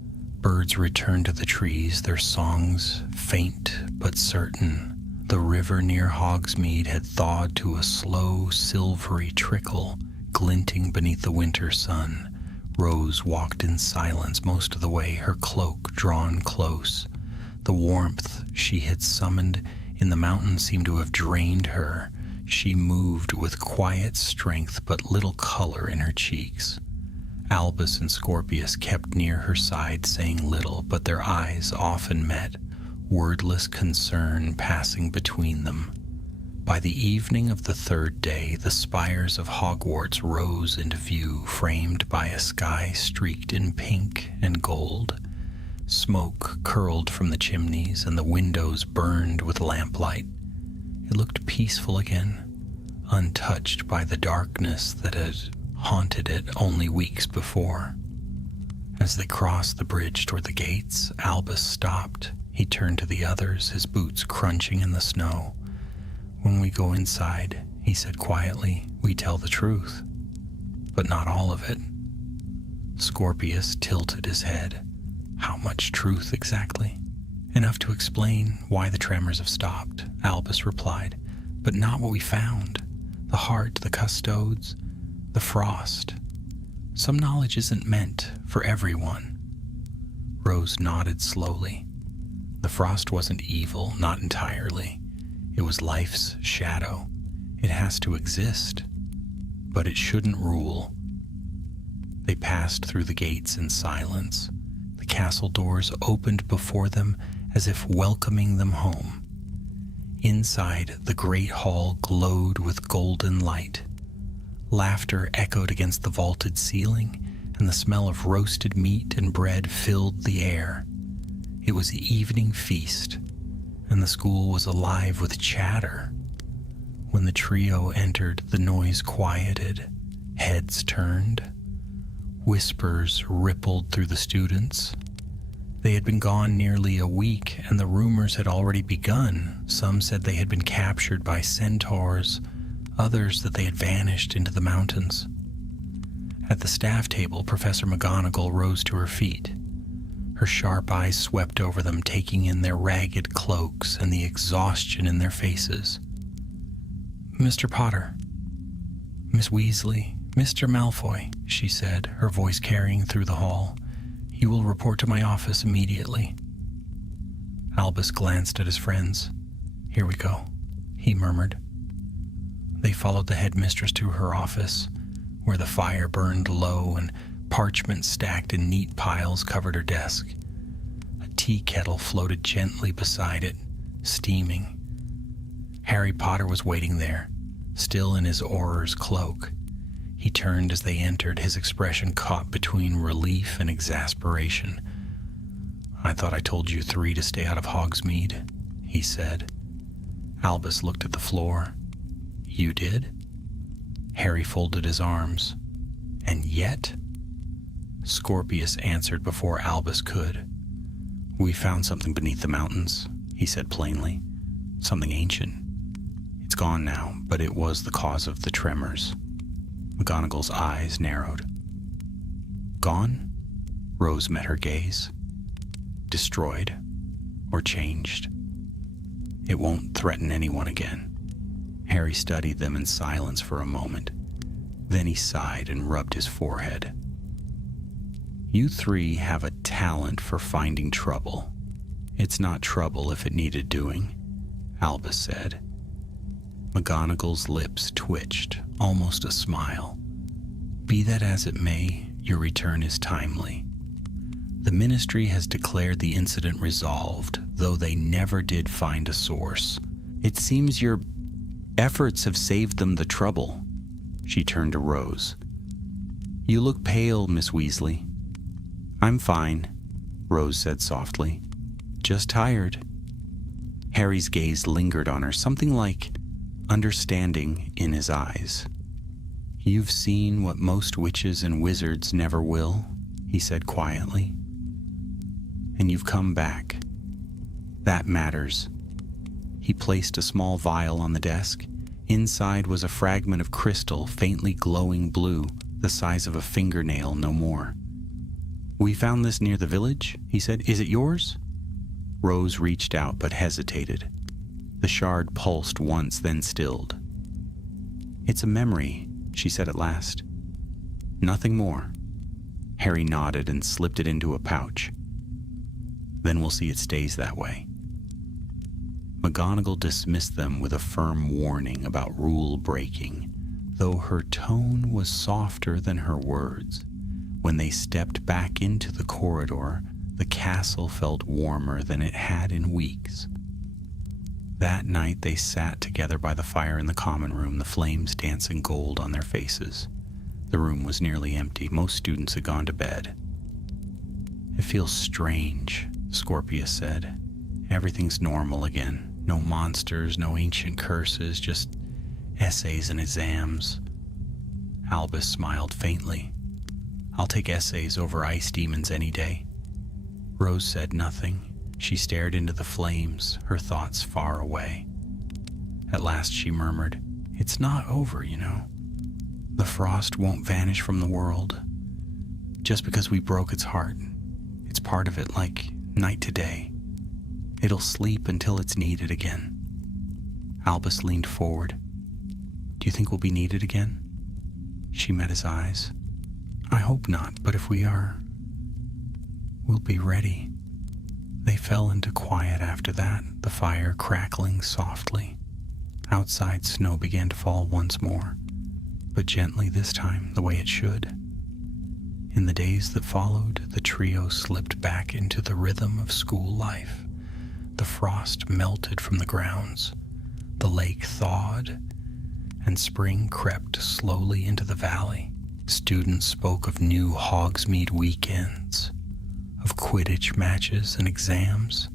Birds returned to the trees, their songs faint but certain. The river near Hogsmeade had thawed to a slow, silvery trickle, glinting beneath the winter sun. Rose walked in silence most of the way, her cloak drawn close. The warmth she had summoned in the mountains seemed to have drained her. She moved with quiet strength but little color in her cheeks. Albus and Scorpius kept near her side, saying little, but their eyes often met, wordless concern passing between them. By the evening of the 3rd day, the spires of Hogwarts rose into view, framed by a sky streaked in pink and gold. Smoke curled from the chimneys, and the windows burned with lamplight. It looked peaceful again, untouched by the darkness that had haunted it only weeks before. As they crossed the bridge toward the gates, Albus stopped. He turned to the others, his boots crunching in the snow. "When we go inside," he said quietly, "we tell the truth, but not all of it." Scorpius tilted his head. "How much truth exactly?" "Enough to explain why the tremors have stopped," Albus replied, "but not what we found. The heart, the custodes, the frost. Some knowledge isn't meant for everyone." Rose nodded slowly. The frost wasn't evil, not entirely. It was life's shadow. It has to exist, but it shouldn't rule. They passed through the gates in silence. The castle doors opened before them as if welcoming them home. Inside, the great hall glowed with golden light. Laughter echoed against the vaulted ceiling, and the smell of roasted meat and bread filled the air. It was the evening feast, and the school was alive with chatter. When the trio entered, the noise quieted, heads turned. Whispers rippled through the students. They had been gone nearly a week, and the rumors had already begun. Some said they had been captured by centaurs, others that they had vanished into the mountains. At the staff table, Professor McGonagall rose to her feet. Her sharp eyes swept over them, taking in their ragged cloaks and the exhaustion in their faces. "Mr. Potter, Miss Weasley, Mr. Malfoy," she said, her voice carrying through the hall. "You will report to my office immediately." Albus glanced at his friends. "Here we go," he murmured. They followed the headmistress to her office, where the fire burned low and parchment stacked in neat piles covered her desk. A tea kettle floated gently beside it, steaming. Harry Potter was waiting there, still in his Auror's cloak. He turned as they entered, his expression caught between relief and exasperation. "I thought I told you three to stay out of Hogsmeade," he said. Albus looked at the floor. "You did?" Harry folded his arms. "And yet?" Scorpius answered before Albus could. "We found something beneath the mountains," he said plainly. "Something ancient. It's gone now, but it was the cause of the tremors." McGonagall's eyes narrowed. "Gone?" Rose met her gaze. "Destroyed? Or changed? It won't threaten anyone again." Harry studied them in silence for a moment. Then he sighed and rubbed his forehead. "You three have a talent for finding trouble. It's not trouble if it needed doing," Albus said. McGonagall's lips twitched, almost a smile. "Be that as it may, your return is timely. The Ministry has declared the incident resolved, though they never did find a source. It seems your efforts have saved them the trouble." She turned to Rose. "You look pale, Miss Weasley." "I'm fine," Rose said softly. "Just tired." Harry's gaze lingered on her, something like understanding in his eyes. "You've seen what most witches and wizards never will," he said quietly. "And you've come back. That matters." He placed a small vial on the desk. Inside was a fragment of crystal, faintly glowing blue, the size of a fingernail, no more. "We found this near the village," he said. "Is it yours?" Rose reached out but hesitated. The shard pulsed once, then stilled. "It's a memory," she said at last. "Nothing more." Harry nodded and slipped it into a pouch. "Then we'll see it stays that way." McGonagall dismissed them with a firm warning about rule breaking, though her tone was softer than her words. When they stepped back into the corridor, the castle felt warmer than it had in weeks. That night they sat together by the fire in the common room, the flames dancing gold on their faces. The room was nearly empty. Most students had gone to bed. "It feels strange," Scorpius said. "Everything's normal again. No monsters, no ancient curses, just essays and exams." Albus smiled faintly. "I'll take essays over ice demons any day." Rose said nothing. She stared into the flames, her thoughts far away. At last she murmured, "It's not over, you know. The frost won't vanish from the world. Just because we broke its heart. It's part of it, like night to day. It'll sleep until it's needed again." Albus leaned forward. "Do you think we'll be needed again?" She met his eyes. "I hope not, but if we are, we'll be ready." They fell into quiet after that, the fire crackling softly. Outside, snow began to fall once more, but gently this time, the way it should. In the days that followed, the trio slipped back into the rhythm of school life. The frost melted from the grounds, the lake thawed, and spring crept slowly into the valley. Students spoke of new Hogsmeade weekends, of Quidditch matches and exams,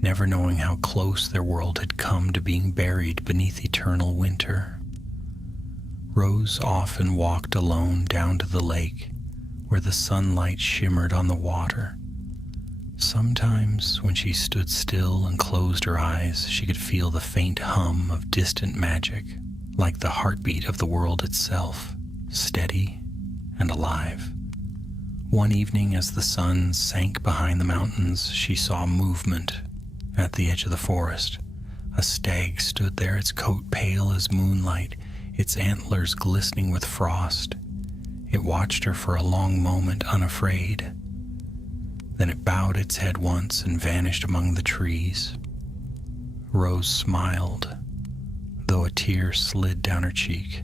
never knowing how close their world had come to being buried beneath eternal winter. Rose often walked alone down to the lake, where the sunlight shimmered on the water. Sometimes, when she stood still and closed her eyes, she could feel the faint hum of distant magic, like the heartbeat of the world itself, steady and alive. One evening, as the sun sank behind the mountains, she saw movement at the edge of the forest. A stag stood there, its coat pale as moonlight, its antlers glistening with frost. It watched her for a long moment, unafraid. Then it bowed its head once and vanished among the trees. Rose smiled, though a tear slid down her cheek.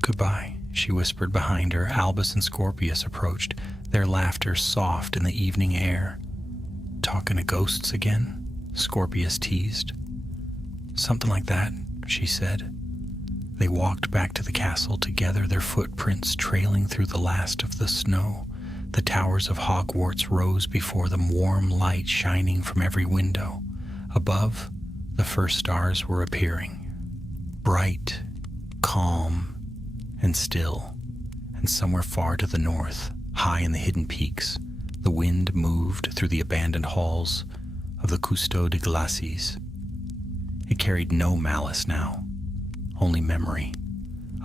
"Goodbye," she whispered behind her. Albus and Scorpius approached, their laughter soft in the evening air. "Talking to ghosts again?" Scorpius teased. Something like that, she said. They walked back to the castle together, their footprints trailing through the last of the snow. The towers of Hogwarts rose before them, warm light shining from every window. Above, the first stars were appearing. Bright, calm, and still. And somewhere far to the north, high in the hidden peaks, the wind moved through the abandoned halls of the Cousteau de Glacis. It carried no malice now, only memory,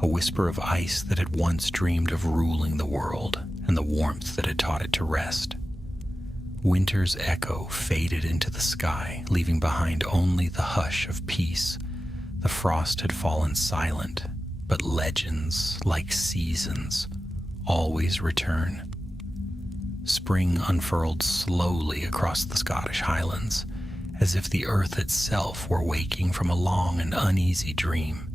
a whisper of ice that had once dreamed of ruling the world, and the warmth that had taught it to rest. Winter's echo faded into the sky, leaving behind only the hush of peace. The frost had fallen silent, but legends, like seasons, always return. Spring unfurled slowly across the Scottish Highlands, as if the earth itself were waking from a long and uneasy dream.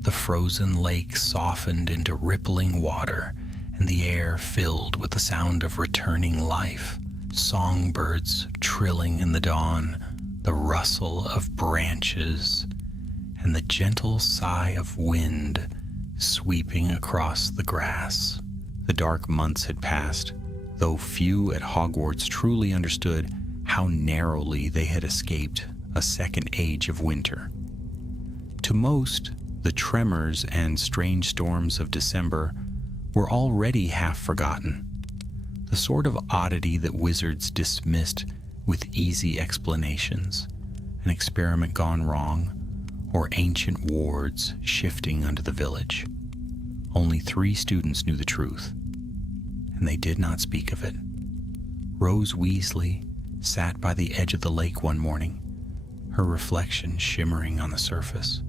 The frozen lake softened into rippling water, and the air filled with the sound of returning life, songbirds trilling in the dawn, the rustle of branches, and the gentle sigh of wind sweeping across the grass. The dark months had passed, though few at Hogwarts truly understood how narrowly they had escaped a second age of winter. To most, the tremors and strange storms of December were already half forgotten, the sort of oddity that wizards dismissed with easy explanations, an experiment gone wrong, or ancient wards shifting under the village. Only 3 students knew the truth, and they did not speak of it. Rose Weasley sat by the edge of the lake one morning, her reflection shimmering on the surface.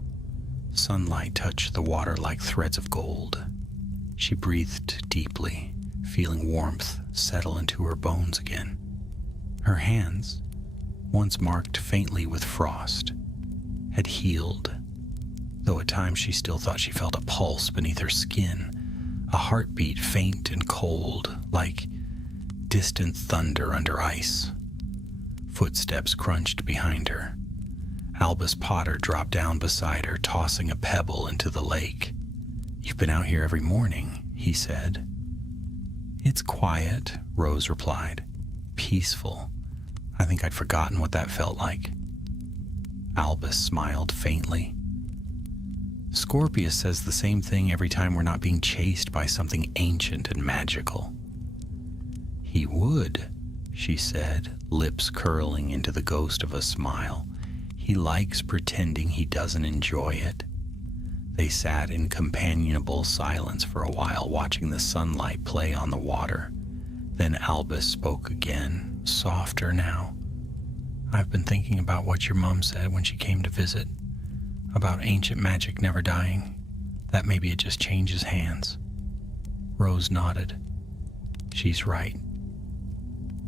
Sunlight touched the water like threads of gold. She breathed deeply, feeling warmth settle into her bones again. Her hands, once marked faintly with frost, had healed, though at times she still thought she felt a pulse beneath her skin, a heartbeat faint and cold, like distant thunder under ice. Footsteps crunched behind her. Albus Potter dropped down beside her, tossing a pebble into the lake. "You've been out here every morning," he said. "It's quiet," Rose replied. "Peaceful. I think I'd forgotten what that felt like." Albus smiled faintly. "Scorpius says the same thing every time we're not being chased by something ancient and magical." "He would," she said, lips curling into the ghost of a smile. "He likes pretending he doesn't enjoy it." They sat in companionable silence for a while, watching the sunlight play on the water. Then Albus spoke again, softer now. "I've been thinking about what your mom said when she came to visit, about ancient magic never dying, that maybe it just changes hands." Rose nodded. "She's right.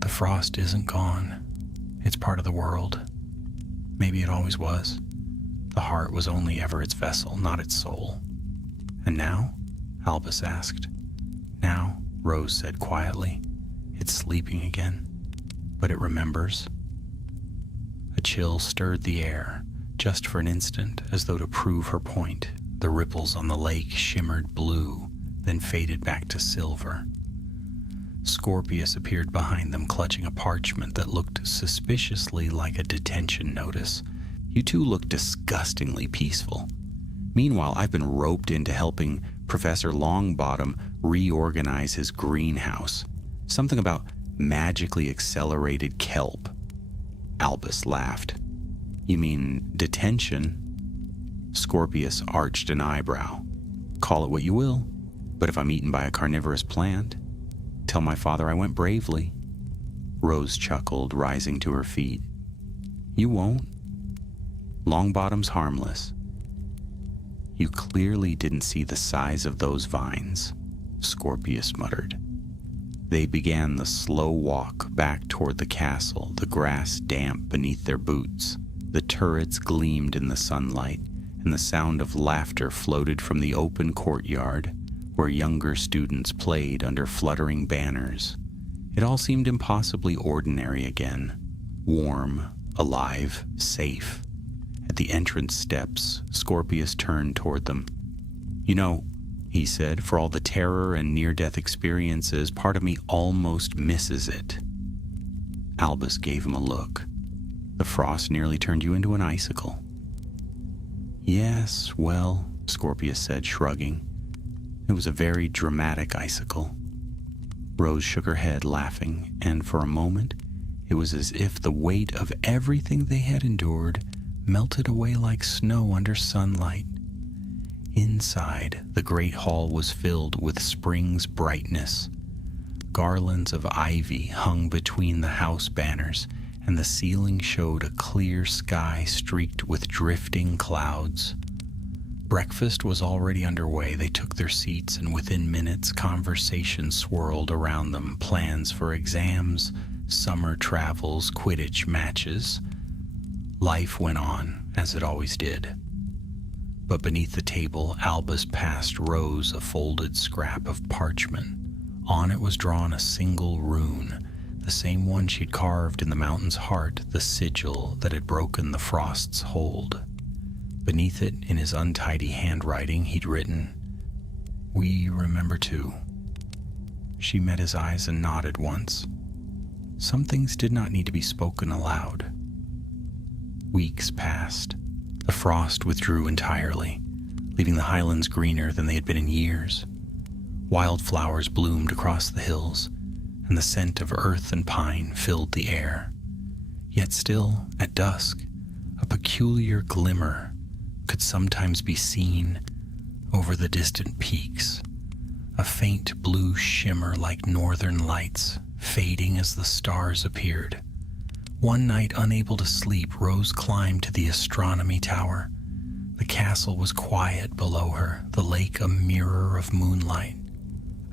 The frost isn't gone. It's part of the world. Maybe it always was. The heart was only ever its vessel, not its soul." "And now?" Albus asked. "Now," Rose said quietly, "it's sleeping again, but it remembers." A chill stirred the air, just for an instant, as though to prove her point. The ripples on the lake shimmered blue, then faded back to silver. Scorpius appeared behind them, clutching a parchment that looked suspiciously like a detention notice. "You two look disgustingly peaceful. Meanwhile, I've been roped into helping Professor Longbottom reorganize his greenhouse. Something about magically accelerated kelp." Albus laughed. "You mean detention?" Scorpius arched an eyebrow. "Call it what you will, but if I'm eaten by a carnivorous plant, tell my father I went bravely." Rose chuckled, rising to her feet. "You won't. Longbottom's harmless." "You clearly didn't see the size of those vines," Scorpius muttered. They began the slow walk back toward the castle, the grass damp beneath their boots. The turrets gleamed in the sunlight, and the sound of laughter floated from the open courtyard, where younger students played under fluttering banners. It all seemed impossibly ordinary again, warm, alive, safe. At At the entrance steps, Scorpius turned toward them. "You know," he said, "for all the terror and near-death experiences, part of me almost misses it." Albus gave him a look. "The frost nearly turned you into an icicle." "Yes, well," Scorpius said, shrugging. "It was a very dramatic icicle." Rose shook her head, laughing, and for a moment, it was as if the weight of everything they had endured melted away like snow under sunlight. Inside, the great hall was filled with spring's brightness. Garlands of ivy hung between the house banners, and the ceiling showed a clear sky streaked with drifting clouds. Breakfast was already underway. They took their seats, and within minutes, conversation swirled around them. Plans for exams, summer travels, Quidditch matches. Life went on, as it always did. But beneath the table, Albus passed Rose a folded scrap of parchment. On it was drawn a single rune, the same one she'd carved in the mountain's heart, the sigil that had broken the frost's hold. Beneath it, in his untidy handwriting, he'd written, "We remember too." She met his eyes and nodded once. Some things did not need to be spoken aloud. Weeks passed. The frost withdrew entirely, leaving the highlands greener than they had been in years. Wildflowers bloomed across the hills, and the scent of earth and pine filled the air. Yet still, at dusk, a peculiar glimmer could sometimes be seen over the distant peaks, a faint blue shimmer like northern lights, fading as the stars appeared. One night, unable to sleep, Rose climbed to the astronomy tower. The castle was quiet below her, the lake a mirror of moonlight.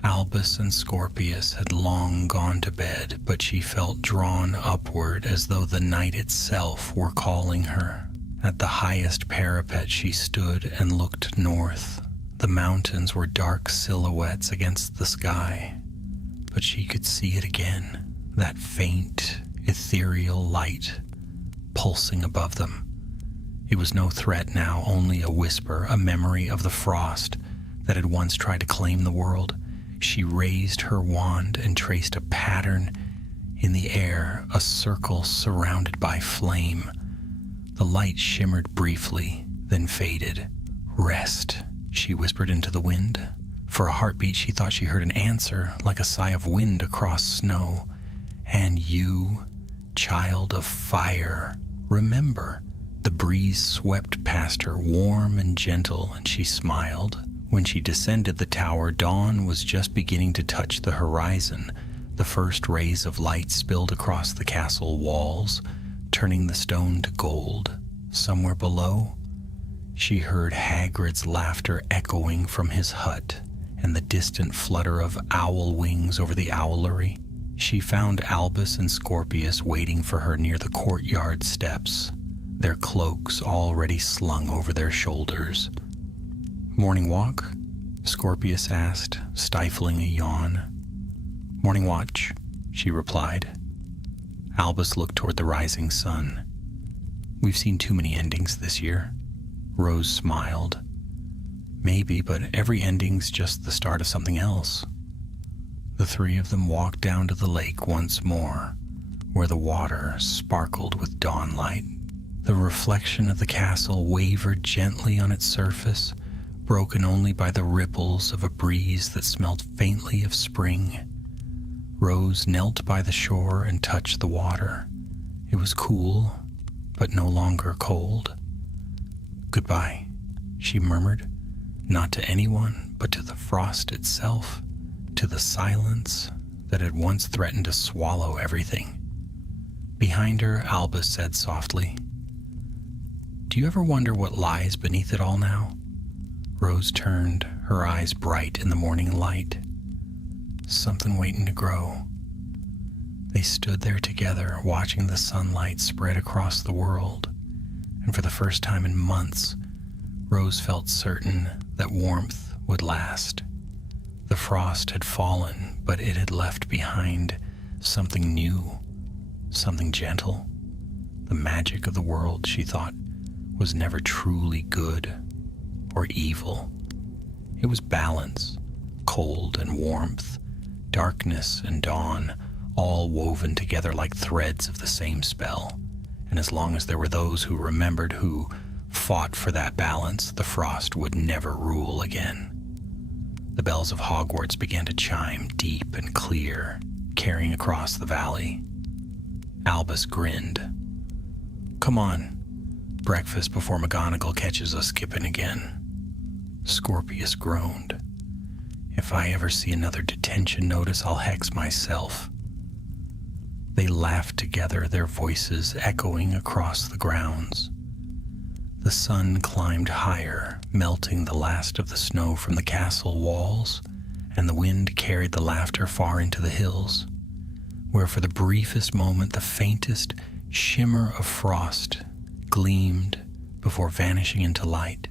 Albus and Scorpius had long gone to bed, but she felt drawn upward as though the night itself were calling her. At the highest parapet she stood and looked north. The mountains were dark silhouettes against the sky, but she could see it again, that faint, ethereal light pulsing above them. It was no threat now, only a whisper, a memory of the frost that had once tried to claim the world. She raised her wand and traced a pattern in the air, a circle surrounded by flame. The light shimmered briefly, then faded. "Rest," she whispered into the wind. For a heartbeat, she thought she heard an answer, like a sigh of wind across snow. "And you, child of fire, remember." The breeze swept past her, warm and gentle, and she smiled. When she descended the tower, dawn was just beginning to touch the horizon. The first rays of light spilled across the castle walls, turning the stone to gold. Somewhere below, she heard Hagrid's laughter echoing from his hut and the distant flutter of owl wings over the owlery. She found Albus and Scorpius waiting for her near the courtyard steps, their cloaks already slung over their shoulders. "Morning walk?" Scorpius asked, stifling a yawn. "Morning watch," she replied. Albus looked toward the rising sun. "We've seen too many endings this year." Rose smiled. "Maybe, but every ending's just the start of something else." The three of them walked down to the lake once more, where the water sparkled with dawnlight. The reflection of the castle wavered gently on its surface, broken only by the ripples of a breeze that smelled faintly of spring. Rose knelt by the shore and touched the water. It was cool, but no longer cold. "Goodbye," she murmured, not to anyone, but to the frost itself, to the silence that had once threatened to swallow everything. Behind her, Albus said softly, "Do you ever wonder what lies beneath it all now?" Rose turned, her eyes bright in the morning light. "Something waiting to grow." They stood there together, watching the sunlight spread across the world, and for the first time in months, Rose felt certain that warmth would last. The frost had fallen, but it had left behind something new, something gentle. The magic of the world, she thought, was never truly good or evil. It was balance, cold and warmth, darkness and dawn, all woven together like threads of the same spell. And as long as there were those who remembered, who fought for that balance, the frost would never rule again. The bells of Hogwarts began to chime deep and clear, carrying across the valley. Albus grinned. "Come on, breakfast before McGonagall catches us skipping again." Scorpius groaned. "If I ever see another detention notice, I'll hex myself." They laughed together, their voices echoing across the grounds. The sun climbed higher, melting the last of the snow from the castle walls, and the wind carried the laughter far into the hills, where for the briefest moment the faintest shimmer of frost gleamed before vanishing into light.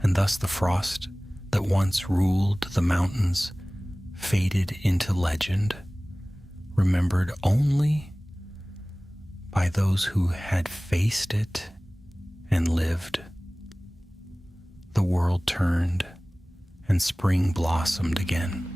And thus the frost that once ruled the mountains faded into legend, remembered only by those who had faced it and lived. The world turned and spring blossomed again.